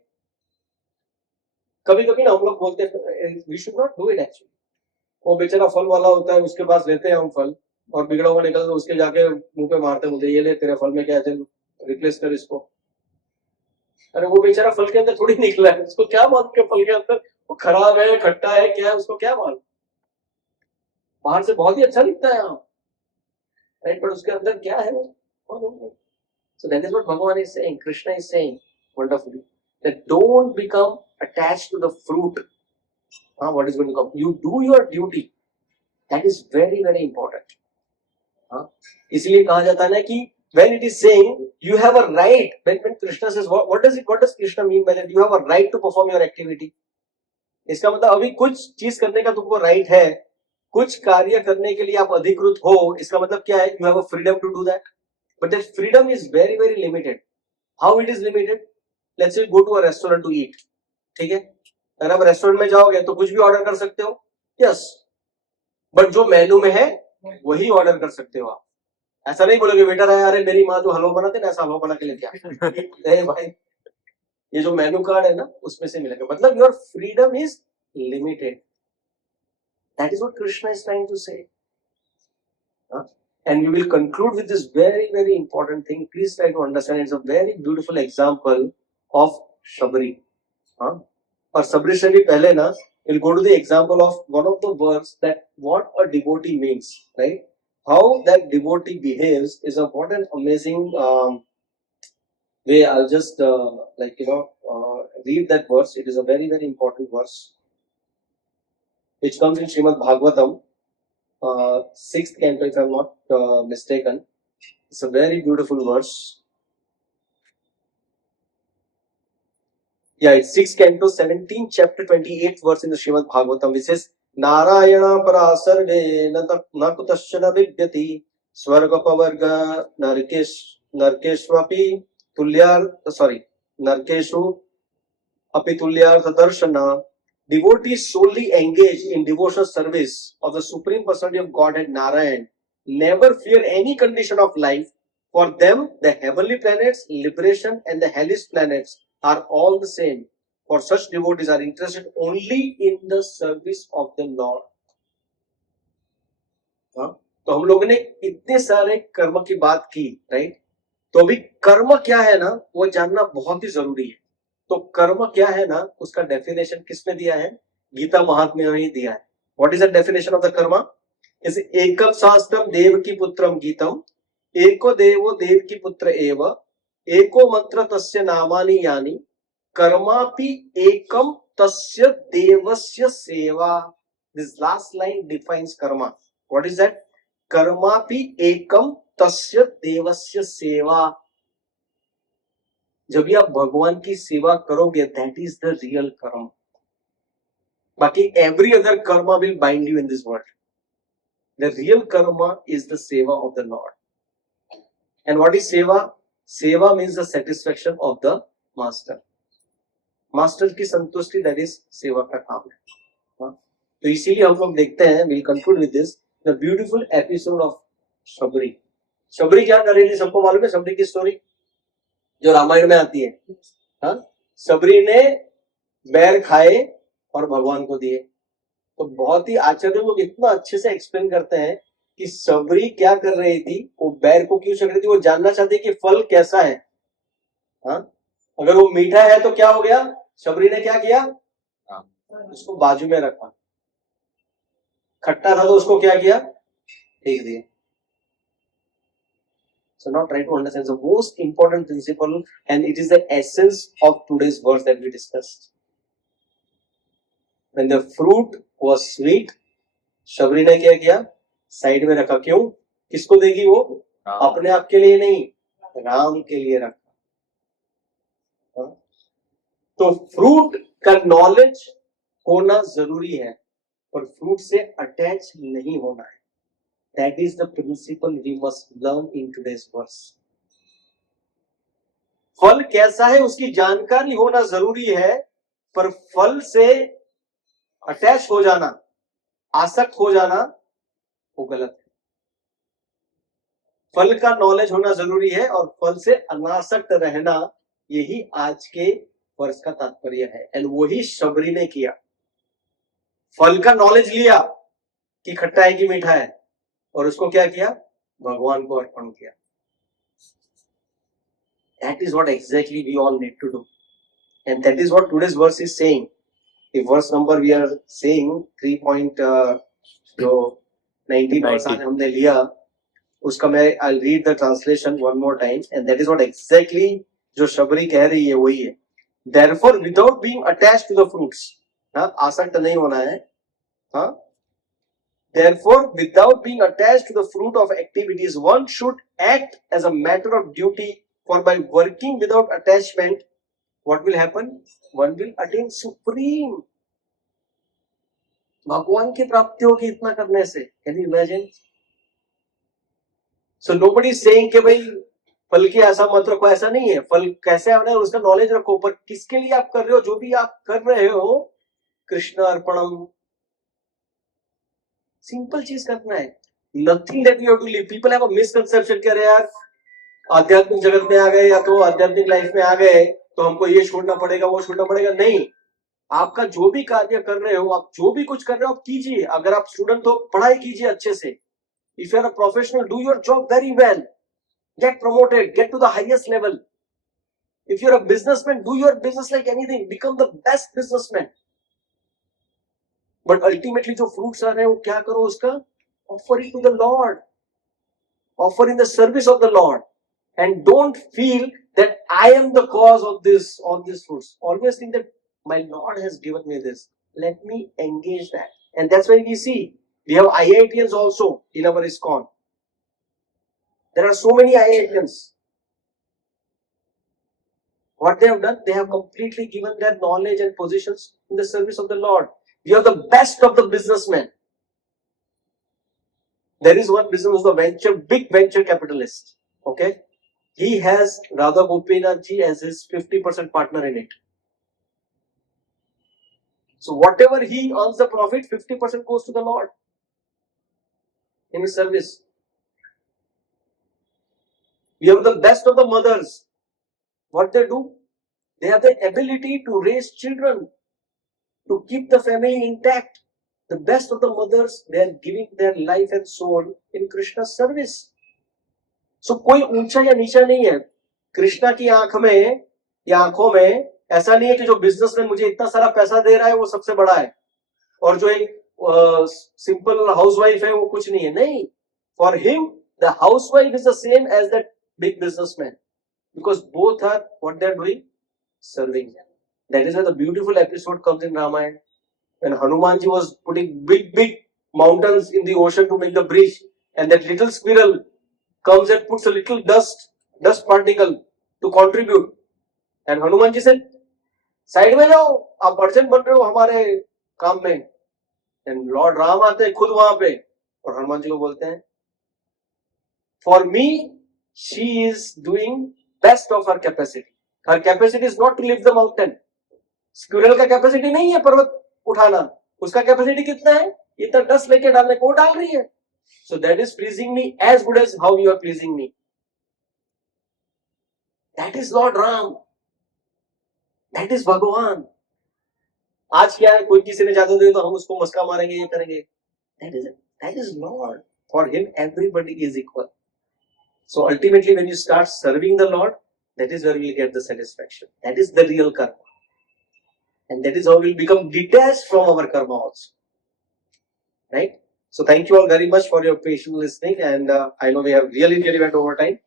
कभी कभी ना हम लोग बोलते हैं we should not do it actually, वो बेचारा फल वाला होता है, उसके पास लेते हैं हम फल, और बिगड़ा हुआ निकलता है, उसके जाके मुंह पे मारते, मुझे ये ले तेरे फल में क्या है, रिप्लेस कर इसको, अरे वो बेचारा फल के अंदर थोड़ी निकला है, उसको क्या मालूम के फल के अंदर वो खराब है, खट्टा है, क्या है, उसको क्या मालूम, बाहर से बहुत ही अच्छा दिखता है, राइट, पर उसके अंदर क्या है वो, so that is what Bhagavan is saying, Krishna is saying wonderfully, that don't become attached to the fruit, what is going to come, you do your duty, that is very very important, इसलिए कहा जाता है ना कि when it is saying you have a right, when Krishna says what does Krishna mean by that, you have a right to perform your activity, इसका मतलब अभी कुछ चीज करने का तुमको राइट है, कुछ कार्य करने के लिए आप अधिकृत हो, इसका मतलब क्या है, you have a freedom to do that, but that freedom is very very limited. How it is limited? Let's say you go to a restaurant to eat, ठीक है, अगर आप रेस्टोरेंट में जाओगे तो कुछ भी ऑर्डर कर सकते हो, यस, बट जो मेन्यू में है वही ऑर्डर कर सकते हो आप। ऐसा नहीं बोलोगे वेटर है अरे मेरी माँ जो हलवा बनाते ना ऐसा हलवा बना के लेके आ। नहीं भाई, ये जो मेन्यू कार्ड है ना उसमें से मिलेगा, मतलब your freedom is limited. That is what Krishna is trying to say. And we will conclude with this very, very important thing. Please try to understand. It's a very beautiful example of Shabri. और सबरी से भी पहले ना, we'll go to the example of one of the words that what a devotee means, right? How that devotee behaves is a what an amazing way. I'll just read that verse. It is a very, very important verse, which comes in Srimad Bhagavatam. 6th canto, if I'm not mistaken. It's a very beautiful verse. Yeah, it's 6th canto, 17th chapter, 28th verse in the Srimad Bhagavatam, which says, Narayana parasarve na kutasya vidyati swargapavarga narkeshvapi narkeshu api tulyartha darshana. Devotees solely engage in devotional service of the Supreme Personality of Godhead Narayan never fear any condition of life. For them, the heavenly planets, liberation, and the hellish planets are all the same. For such devotees are interested only in the service of the Lord. तो हम लोगों ने इतने सारे कर्म की बात की, राइट? तो अभी कर्म क्या है ना वो जानना बहुत ही जरूरी है। तो कर्म क्या है ना उसका डेफिनेशन किसने दिया है? गीता महात्म्य में ही दिया है। What is the definition of the कर्म? इस एकम शास्त्रम देवकी पुत्रम गीतम एको देवो देवकी पुत्र एव एको मंत्र तस्य नामानि यानि कर्मापि एकम तस्य देवस्य सेवा. This last line defines karma. What is that? कर्मापि एकम तस्य देवस्य सेवा. जब भी आप भगवान की सेवा करोगे that is the real karma. बाकी every other karma will bind you in this world. The real karma is the seva of the lord. And what is seva? Seva means the satisfaction of the master. Master की संतुष्टि, दैट इज सेवा का काम है. तो इसीलिए हम लोग देखते हैं, will conclude with this, the beautiful episode of Shabari. Shabari क्या कर रही थी? सबको मालूम है शबरी की स्टोरी जो रामायण में आती है. सबरी ने बैर खाए और भगवान को दिए. तो बहुत ही आचार्य लोग इतना अच्छे से एक्सप्लेन करते हैं कि सबरी क्या कर रही थी, वो बैर को क्यों छक रही थी. वो जानना चाहती कि फल कैसा है. अगर वो मीठा है तो क्या हो गया? सबरी ने क्या किया? उसको बाजू में रखा. खट्टा था तो उसको क्या किया? फेंक दिया. So now try to understand the most important principle, and it is the essence of today's verse that we discussed. When the fruit was sweet, Shabari ने क्या किया? साइड में रखा. क्यों? किसको देगी वो? अपने आप के लिए नहीं, राम के लिए रखा. तो फ्रूट का नॉलेज होना जरूरी है, पर फ्रूट से अटैच नहीं होना है. That is the principle we must learn in today's verse. फल कैसा है उसकी जानकारी होना जरूरी है, पर फल से अटैच हो जाना, आसक्त हो जाना, वो गलत है. फल का नॉलेज होना जरूरी है और फल से अनासक्त रहना, यही आज के वर्ष का तात्पर्य है. एंड वही शबरी ने किया. फल का नॉलेज लिया कि खट्टा है कि मीठा है, और उसको क्या किया? भगवान को अर्पण किया. That is what exactly we all need to do, and that is what today's verse is saying. The verse number we are saying 3.19 वर्ष आज हमने लिया, उसका मैं I'll read the translation one more time, and that is what exactly जो शबरी कह रही है वही है. Therefore, without being attached to the fruits, आसक्त नहीं होना है. Therefore, without being attached to the fruit of activities, one should act as a matter of duty. For by working without attachment, what will happen? One will attain supreme. भगवान की प्राप्ति होगी इतना करने से. Can you imagine? So nobody is saying कि भाई फल की ऐसा मत रखो. ऐसा नहीं है. फल कैसे आना है उसका नॉलेज रखो, पर किसके लिए आप कर रहे हो? जो भी आप कर रहे हो कृष्ण अर्पणम, सिंपल चीज करना है. Nothing that you have to live. People have a misconception कि अरे यार आध्यात्मिक जगत में आ गए या तो आध्यात्मिक लाइफ में आ गए तो हमको ये छोड़ना पड़ेगा वो छोड़ना पड़ेगा. नहीं, आपका जो भी कार्य कर रहे हो, आप जो भी कुछ कर रहे हो आप कीजिए. अगर आप स्टूडेंट हो पढ़ाई कीजिए अच्छे से. If you are a professional, do your job very well, get promoted, get to the highest level. If you're a businessman, do your business like anything, become the best businessman. But ultimately जो fruits आ रहे हैं वो क्या करो उसका? Offer it to the Lord. Offer in the service of the Lord. And don't feel that I am the cause of this, all these fruits. Always think that my Lord has given me this. Let me engage that. And that's why we see, we have IITians also in our ISKCON. There are so many IITians. What they have done, they have completely given their knowledge and positions in the service of the Lord. We are the best of the businessmen. There is one business, the big venture capitalist. Okay, he has Radha Gopinath ji as his 50% partner in it. So whatever he earns the profit, 50% goes to the Lord in his service. We have the best of the mothers. What they do? They have the ability to raise children, to keep the family intact. The best of the mothers, they are giving their life and soul in Krishna's service. So कोई ऊंचा या नीचा नहीं है. कृष्णा की आंख में या आंखों में ऐसा नहीं है कि जो बिजनेसमैन मुझे इतना सारा पैसा दे रहा है वो सबसे बड़ा है और जो एक सिंपल हाउसवाइफ है वो कुछ नहीं है. नहीं, for him the housewife is the same as that big businessman, because both are what they are doing, serving. That is why the beautiful episode comes in Ramayana when Hanumanji was putting big mountains in the ocean to make the bridge, and that little squirrel comes and puts a little dust particle to contribute, and Hanumanji said, side में जाओ, आप अर्चन बन रहे हो हमारे काम में. and Lord Ram आते हैं खुद वहां पे और हनुमान जी को बोलते हैं, for me she is doing best of her capacity. Her capacity is not to lift the mountain. Squirrel का कैपेसिटी नहीं है पर्वत उठाना, उसका कैपेसिटी कितना है? इतना डस्ट लेके डालने को डाल रही है. So that is pleasing me as good as how you are pleasing me. That is Lord Ram. That is भगवान. आज क्या है, कोई किसी ने जादू दे तो हम उसको मस्का मारेंगे, ये करेंगे. That is Lord. For him everybody is equal. So ultimately when you start serving the Lord, that is where we will get the satisfaction. That is the real karma. And that is how we will become detached from our karma also. Right? So thank you all very much for your patient listening, and I know we have really went over time.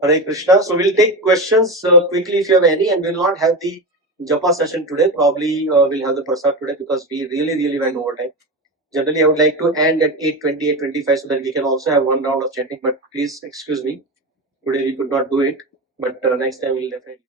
Hare Krishna. So we'll take questions quickly if you have any, and we'll not have the japa session today. Probably we'll have the prasad today because we really went over time. Generally, I would like to end at 8:20, 8:25 so that we can also have one round of chanting. But please excuse me, today we could not do it. But next time we'll definitely.